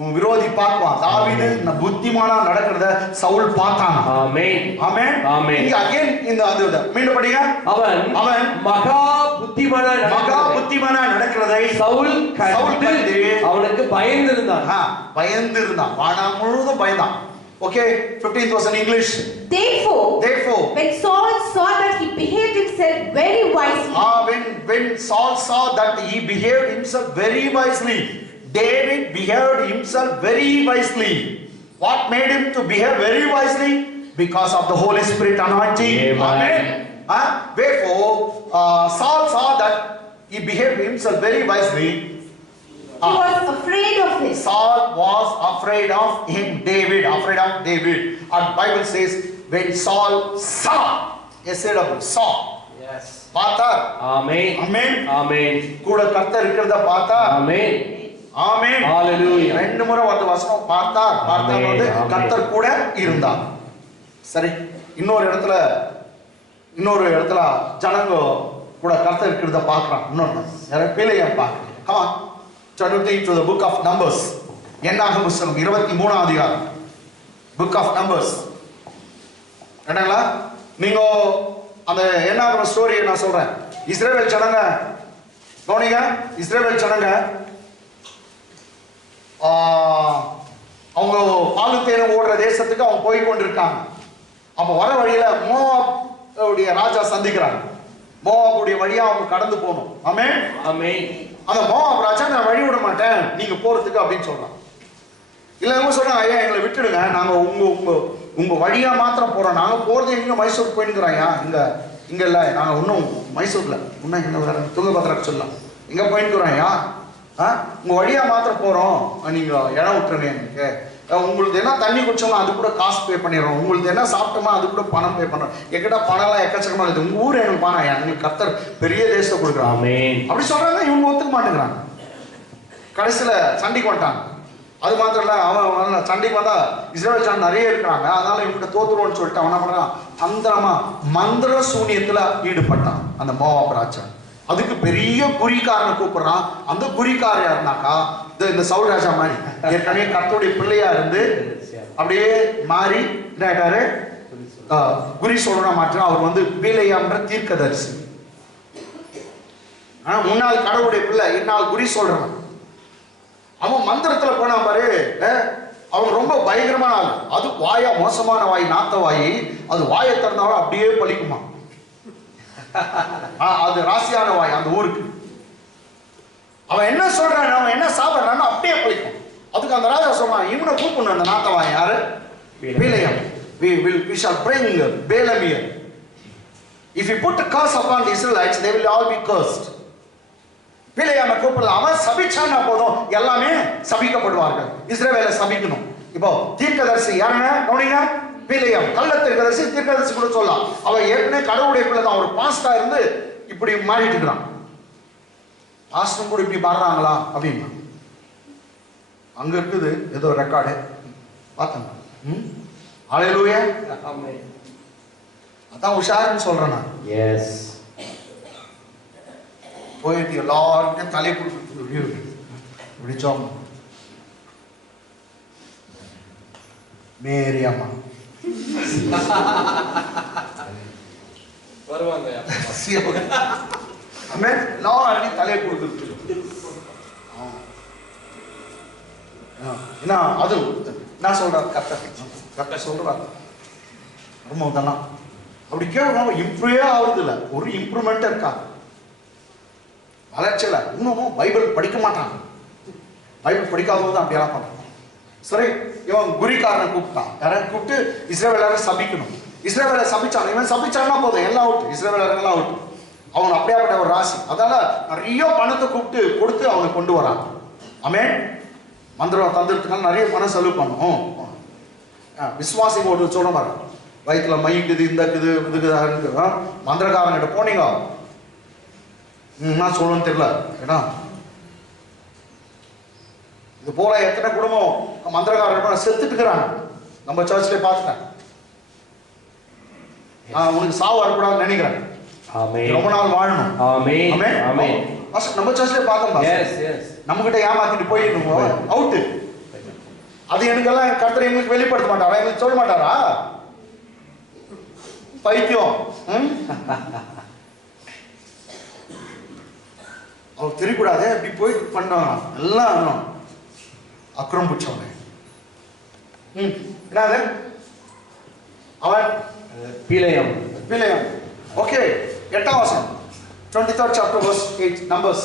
உன் விரோதி பார்ப்பான். தாவீது புத்திமானா நடக்கிறத சவுல் பார்த்தான். ஆமென், ஆமென், ஆமென். இங்க அகைன் இந்த அது மீண்டும் படிங்க. அவன் மகா புத்திமானா நடக்கிறதை சவுல் கண்டு அவனுக்கு பயந்திருந்தான். வானம் முழுவதும் பயந்தான். Okay, 15th was in English. Therefore, when Saul saw that he behaved himself very wisely. When Saul saw that he behaved himself very wisely, David behaved himself very wisely. What made him to behave very wisely? Because of the Holy Spirit anointing. Amen. Wherefore, Saul saw that he behaved himself very wisely. He was afraid of him. Saul was afraid of him. David. And Bible says when Saul saw, saw. Yes. பார்த்தார். ஆமென். ஆமென். ஆமென். கூட கர்த்தர் இருக்கிறத பார்த்தார். ஆமென். ஆமென். ஹalleluya. ரெண்டு முறை வந்து வசனம் பார்த்தார். வந்து கர்த்தர் கூட இருந்தார். சரி, இன்னொரு இடத்துல ஜனங்க கூட கர்த்தர் இருக்கிறத பார்க்கறான். இன்னொரு பிள்ளைய பார்க்கறான். Come on. turning to the book of Numbers. என்னாகும் புத்தகம் 23ஆம் அதிகாரம். Book of Numbers. என்னங்களா நீங்க அந்த என்னாகும் ஸ்டோரியை நான் சொல்றேன். இஸ்ரவேல் ஜனங்க கவனிங்க, இஸ்ரவேல் ஜனங்க அவங்க பாலு தேனும் ஓடுற தேசத்துக்கு அவங்க போய் கொண்டிருக்காங்க. அப்ப வர வழியில மோவாபுடைய ராஜா சந்திக்கிறாங்க. மோவாபுடைய வழியா அவங்க கடந்து போகணும். ஆமென் ஆமென். அந்த மோவாப் ராஜா நான் வழி விட மாட்டேன் நீங்க போறதுக்கு அப்படின்னு சொல்றான். இல்ல இவங்க சொல்றாங்க ஐயா எங்களை விட்டுடுங்க, நாங்க உங்க உங்க உங்க வழியா மாத்திரம் போறோம், நாங்க போறது எங்க மைசூர் போயின்னுக்கிறோம். ஐயா இங்க இல்ல, நாங்க இன்னும் மைசூர்ல இன்னும் எங்க வர துங்கபத்ராக்கு சொல்லலாம் இங்க போயின்னுக்கிறோம். ஐயா உங்க வழியா மாத்திரம் போறோம், நீங்க இடம் விட்டுருங்க எனக்கு. உங்களுக்கு என்ன தண்ணி குடிச்சோமோ அது கூட காசு பே பண்ணிடுறோம், உங்களுக்கு என்ன சாப்பிட்டோமோ அது கூட பணம் பே பண்றோம். எங்கிட்ட பணம்லாம் எக்கச்சக்கமா இருக்குது, உங்க ஊர் எங்களுக்கு பணம், எங்களுக்கு கர்த்தர் பெரிய தேசத்தை கொடுக்குறான் அப்படி சொல்றாங்க. இவங்க ஒத்துக்க மாட்டேங்கிறாங்க. கடைசியில சண்டைக்கு வந்துட்டாங்க. அது மாத்திரம் இல்ல, அவன் சண்டைக்கு வந்தா இஸ்ரவேல் ஜனம் நிறைய இருக்கிறாங்க, அதனால இவங்கிட்ட தோத்துருவோம்னு சொல்லிட்டு அவன் என்ன பண்றான், தந்திரமா மந்திர சூனியத்துல ஈடுபட்டான் அந்த மோவாப் ராஜா. அதுக்கு பெரிய குறிக்காரனை கூப்பிடுறான். அந்த குறிக்காரர் யாருனாக்கா இந்த சவுல் ராஜா மாதிரி ஏற்கனவே கர்த்தருடைய பிள்ளையா இருந்து அப்படியே மாறி என்ன ஆயிட்டாரு, குறி சொல்ற மாற்றம். அவர் வந்து பீலேயாம்ன்ற தீர்க்கதரிசி, முன்னாள் கடவுளுடைய பிள்ளை, இந்நாள் குறி சொல்றவன். அவன் மந்திரத்துல போனா பாரு, அவன் ரொம்ப பயங்கரமான ஆள். அது வாயா மோசமான வாய், நாத்த வாய், அது வாயை திறந்தாலும் அப்படியே பலிக்குமா. அது ராசியான வாய் அந்த ஊருக்கு. அவன் என்ன சொல்றான், அவன் என்ன சாப்பிடுறான்னு அப்படியே பலிக்கும். அதுக்கு அந்த ராஜா சொல்றான், இவனை கூப்பிடணும் அந்த நாத்த வாய் யாரு, பீலேயாம். We shall bring Balaam here. If you put a curse upon the Israelites, they will all be cursed. பீலேயாமை கூப்பிடலாம். அவன் சபிச்சான்னா போதும் எல்லாமே சபிக்கப்படுவார்கள். இஸ்ரவேலை சபிக்கணும். இப்போ தீர்க்கதரிசி யாருங்க கவனிங்க, பீலேயாம் கள்ள தீர்க்கதரிசி. தீர்க்கதரிசி கூட சொல்லலாம், அவன் ஏற்கனவே கடவுளுடைய பிள்ளை தான். ஒரு பாஸ்டா இருந்து இப்படி மாறிட்டு இருக்கிறான். பாஸ்டும் கூட இப்படி மாறுறாங்களா அப்படின்னா அங்க இருக்குது ஏதோ ரெக்கார்டு பார்த்தேன். ஹல்லேலூயா. அதான் உஷாருன்னு சொல்றேன் நான். எஸ், போயிட்டு எல்லாருக்கும் தலை கொடுத்து பிடிச்சோம். மேரி அம்மா வருவாங்க. எல்லாரும் தலையை கொடுத்து என்ன அது நான் சொல்றேன், கரெக்டா சொல்றாங்க. ரொம்ப தானா அப்படி கேட்க இம்ப்ரூவே ஆகுது இல்ல, ஒரு இம்ப்ரூவ்மெண்ட் இருக்கா வளர்ச்சியில. இன்னமும் பைபிள் படிக்க மாட்டாங்க. பைபிள் படிக்காதவங்க தான் அப்படியெல்லாம் பண்றாங்க. சரி, இவன் குறிக்காரனை கூப்பிட்டான். யாரும் கூப்பிட்டு இஸ்ரவேலரை சபிக்கணும். இஸ்ரவேலை சபிச்சான். இவன் சபிச்சான்னா போதும் எல்லாம் அவுட், இஸ்ரவேலரெல்லாம் அவுட். அவன் அப்படியாப்பட்ட ஒரு ராசி. அதனால நிறைய பணத்தை கூப்பிட்டு கொடுத்து அவனை கொண்டு வரான். ஆமென். மந்திரம் தந்திரத்துக்கான நிறைய பணம் செலவு பண்ணும். விசுவாசி போட்டு சொல்ல பாரு, வயிற்றுல மைக்குது இந்த இதுக்கு மந்திரக்காரங்கிட்ட போனீங்க என்ன சொல்லணும்னு தெரியல. ஏன்னா இது போல எத்தனை குடும்பம் மந்திரக்காரர் செத்துட்டு இருக்கிறாங்க. நம்ம சர்ச்ல பார்த்துட்டேன். உனக்கு சாவு வரக்கூடாதுன்னு நினைக்கிறேன். ரொம்ப நாள் வாழணும். நம்ம சர்ச்ல பார்த்தோம். நம்ம கிட்ட ஏமாத்திட்டு போயிடணும் அவுட்டு. அது எனக்கெல்லாம் கர்த்தர் எங்களுக்கு வெளிப்படுத்த மாட்டாரா, எங்களுக்கு சொல்ல மாட்டாரா? பைத்தியம். அவர் தெரியக்கூடாது அப்படி போய் பண்ணாங்க எல்லாம் அக்ரம் பிடிச்சவங்க. என்னது அவன் பீலேயாம். ஓகே, 8ஆம் வசனம் 23rd chapter verse 8. Numbers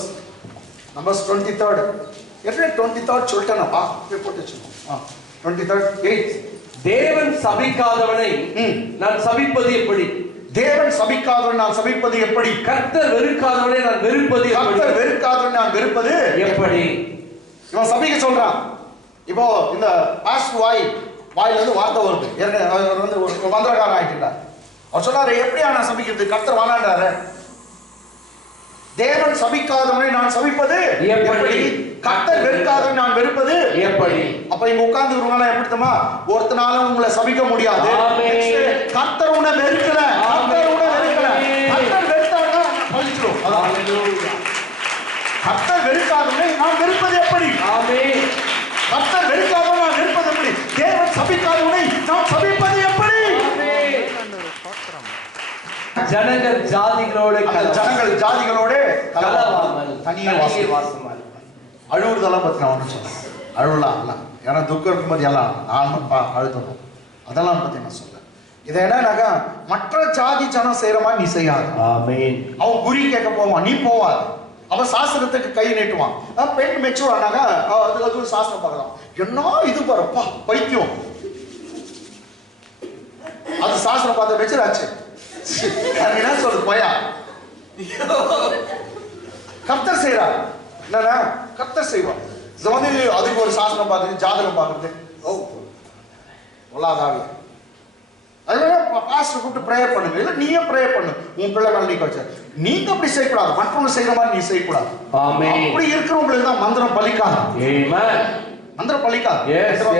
23rd. எத்தனை 23rd சொல்லிட்டேனப்பா, போட்டு வச்சுக்கோ. 23rd 8. தேவன் சபிக்காதவனை நான் சபிப்பது எப்படி? தேவன் சபிக்காதவன் நான் சபிப்பது எப்படி? கர்த்தர் வெறுக்காதவனை நான் வெறுப்பது எப்படி? கர்த்தர் வெறுக்காதவன் நான் வெறுப்பது எப்படி? இவன் சபிக்க சொல்றான். இப்போ இந்த பாஸ்ட் வாயில இருந்து வார்த்தை வருது. அவர் வந்து ஒரு மந்திரக்காரன் ஆயிட்டார். அவர் சொன்னாரு, எப்படியா நான் சபிக்கிறது? கர்த்தர் வானாண்டாரு. தேவன் சபிக்காதவனை நான் சபிப்பது எப்படி? கர்த்தர் வெறுக்காதவனை நான் வெறுப்பது எப்படி? அப்ப இங்க உட்கார்ந்து இருக்கவங்க எப்படி தெரியுமா, ஒருத்தனாலும் உங்களை சபிக்க முடியாது. கர்த்தர் உன்னை வெறுக்கல, கர்த்தர் உன்னை வெறுக்கல. கர்த்தர் வெறுத்தாருன்னா பழிச்சிடும். கர்த்தர் வெறுக்காதவனை நான் வெறுப்பது எப்படி? ஆமென். கர்த்தர் வெறுக்காதவனை நான் வெறுப்பது எப்படி? தேவன் சபிக்காதவனை நான் சபிப்பது எப்படி? ஆமென். ஜனங்கள் ஜாதிகளோடு ஜனங்கள் ஜாதிகளோட கலவாமல் தனியே வாசமா இருப்பார். அழுவுறதெல்லாம் பத்தி நான் ஒன்று சொல்றேன். அழுவலாம் எல்லாம், ஏன்னா துக்கம் இருக்கும்போது எல்லாம் நானும் அழுதுறோம், அதெல்லாம் பத்தி நான் சொல்றேன். இதை என்னன்னாக்கா மற்ற ஜாதி ஜனம் செய்யற மாதிரி நீ செய்யாது. ஆமென். அவன் குறி கேட்க போவான், நீ போவாது. அவன் சாஸ்திரத்துக்கு கை நீட்டுவான். பெண் மெச்சூர் ஆனாக்கா அதுல ஒரு சாஸ்திரம் பார்க்கலாம். என்ன இது பாருப்பா பைத்தியம், அது சாஸ்திரம் பார்த்த மெச்சூர் ஆச்சு. என்ன சொல்றது பையா, கர்த்தர் செய்யறார் என்னன்னா கர்த்தர் செய்வான். இது வந்து அதுக்கு ஒரு சாஸ்திரம் பார்க்குறது, ஜாதகம் பார்க்குறது, ஓ பொல்லாதாவே. அதனால பாஸ்டர் கூப்பிட்டு ப்ரேயர் பண்ணுங்க, இல்லை நீயே ப்ரேயர் பண்ணு, உன் பிள்ளை மேல நீக்க வச்ச. நீங்க அப்படி செய்யக்கூடாது, மற்றவங்க செய்யற மாதிரி நீ செய்யக்கூடாது. ஆமென். அப்படி இருக்கிறவங்களுக்கு தான் மந்திரம் பலிக்காது. ஆமென். மந்திரம் பலிக்காது.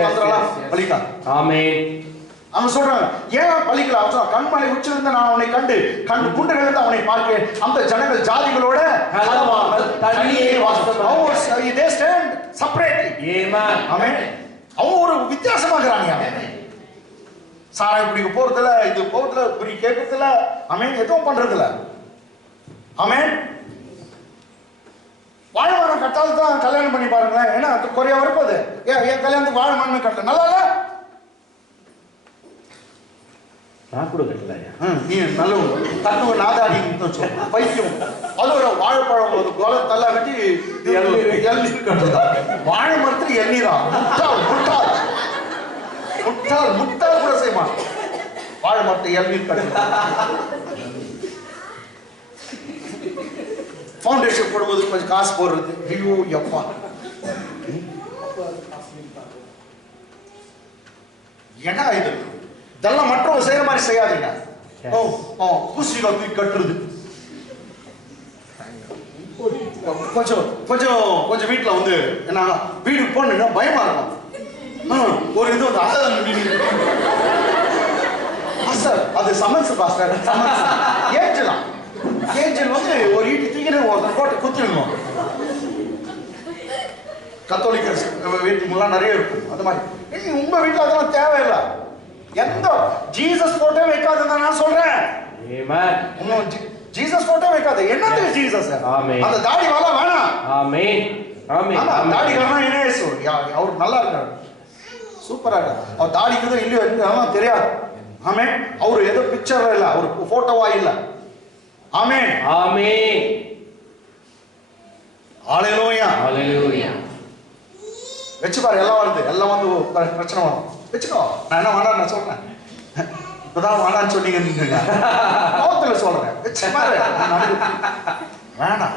மந்திரம் பலிக்காது. ஆமென். அவன் சொல்றான் ஏன் பலிக்கல? அவன் சொல்றான் கண்மலை உச்சிலிருந்து நான் அவனை கண்டு குண்டுகளிலிருந்து அவனை பார்க்கிறேன். அந்த ஜனங்கள் ஜாதிகளோட கலவாமல் தனியே வாசம். they stand separately. ஆமென். ஆமென். அவங்க ஒரு வித்தியாசமாகறாங்க. சாராய குடிக்க போறதுல, இது போறதுல, குறி கேட்கறதுல, ஆமென், எதுவும் பண்றதுல. ஆமென். வாழைமரம் கட்டால் தான் கல்யாணம் பண்ணி பாருங்களேன், ஏன்னா குறையா வரப்போகுது. ஏன் கல்யாணத்துக்கு வாழை மரமே கட்டல, நல்லா இல்ல? நான் கூட கட்டலையா? நீ நல்ல தன்னுவ நாதாடி பைத்தியம். அது ஒரு வாழைப்பழம் ஒரு கோலை தள்ள கட்டி எல்நீர் கட்டுதா? வாழை மரத்துல எல்நீரா? முட்டாள் முட்டாள் முட்டாள் முட்டாள் கூட செய்வான். வாழை மரத்தை எல்நீர் கட்டுதா? ஃபவுண்டேஷன் போடும்போது கொஞ்சம் காசு போடுறது. ஐயோ எப்பா, என்ன இது? இதெல்லாம் மற்றவங்க செய்யற மாதிரி செய்யாதீங்க. பூசணிக்காய் தூக்கி கட்டுறது, கொஞ்சம் கொஞ்சம் கொஞ்சம் வீட்டுல வந்து என்ன வீடு போனா பயமா இருக்கும். ஒரு இது வந்து அது சமன்ஸ் பாஸ்டர், ஏஞ்சலாம் ஏஞ்சல் வந்து ஒரு ஈட்டி தூக்கிட்டு ஒரு கோட்டை குத்திடணும். கத்தோலிக்க வீட்டுலாம் நிறைய இருக்கும் அது மாதிரி. உங்க வீட்டுல அதெல்லாம் தேவையில்லை. எந்த ஜீசஸ் போட்டோ வைக்காதுன்னு நான் சொல்றேன். ஆமென். ஜீசஸ் போட்டோ வைக்காத. என்னது ஜீசஸ்? ஆமென். அந்த தாடி வாலா வேணாம். ஆமென். ஆமென். தாடி காரணம் என்ன இயேசு அவர் நல்லா இருக்காரு, சூப்பரா இருக்காரு. அவர் தாடிக்குதோ இல்லையோ அதெல்லாம் தெரியாது. ஆமென். அவர் ஏதோ பிக்சர் இல்ல, அவர் போட்டோவா இல்ல. ஆமென். ஆமென். ஹalleluya. ஹalleluya. வெச்சு பாரு, எல்லாம் வருது, எல்லாம் வந்து பிரச்சனை வரும். வெச்சுக்கோ. நான் என்ன வேணாம் நான் சொல்றேன், இப்பதான் வேணான்னு சொன்னீங்க, கோவத்துல சொல்றேன். வெச்சு பாரு, வேணாம்.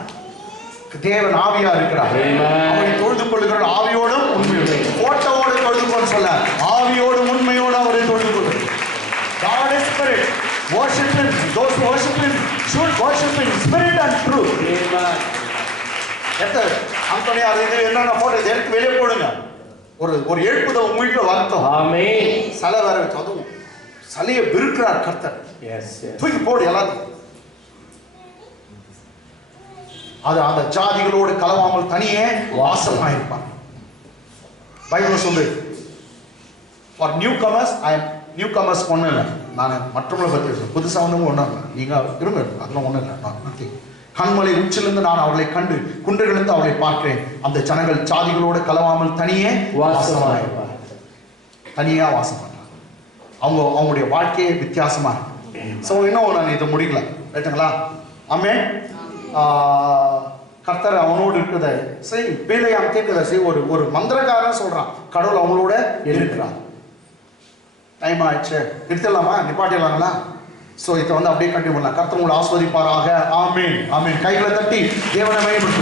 தேவன் ஆவியா இருக்கிறார். அவரை தொழுது கொள்ளுகிற ஆவியோடும் உண்மையோடும், போட்டோவோடு தொழுது கொள்ள சொல்ல, ஆவியோடும் உண்மையோடு அவரை தொழுது கொள்ளு. God is spirit. Worship him. Those who worship him should worship in spirit and truth. Amen. Anthony அது இது என்னென்ன போட்டு எடுத்து வெளியே போடுங்க. ஒரு எழுப்புதல் உங்க வீட்டுல வரட்டும். ஆமென். சலை வேற வச்சு, அதுவும் சலையை விருக்கிறார் கர்த்தர். Yes yes. தூக்கி போடு எல்லாத்தையும். அது அந்த ஜாதிகளோடு கலவாமல் தனியே வாசமாயிருப்பார். பைபிள் சொல்லு, for newcomers I am newcomers ஒன்றும் இல்லை, நான் மற்றவங்களை பற்றி புதுசாக ஒன்றும் ஒன்றும் இல்லை, நீங்கள் இருங்க, அதெல்லாம் ஒன்றும் இல்லை. நான் நத்திங். கண்மலை உச்சிலிருந்து நான் அவர்களை கண்டு குன்றுகளிலிருந்து அவர்களை பார்க்கிறேன். அந்த ஜனங்கள் ஜாதிகளோடு கலவாமல் தனியே வாசமாயிருப்பார். தனியா வாசம் பண்றாங்க. அவங்களுடைய வாழ்க்கையே வித்தியாசமா இருக்கு. ஸோ இன்னும் நான் இதை முடிக்கல, ரைட்டுங்களா? ஆமென். கர்த்தர் அவனோடு இருக்கிறத சரி, பேலையாம் கேட்கிறத சரி, ஒரு மந்திரக்காரன் சொல்றான் கடவுள் அவங்களோட இருக்கிறான். டைம் ஆயிடுச்சு, நிறுத்தலாமா? நிப்பாட்டிடலாங்களா? ஸோ இதை வந்து அப்படியே கண்டிப்பாக கர்த்தர் உங்களை ஆஸ்வதிப்பாராக. ஆமென். ஆமென். கைகளை தட்டி தேவனை மகிமைப்படுத்துவோம்.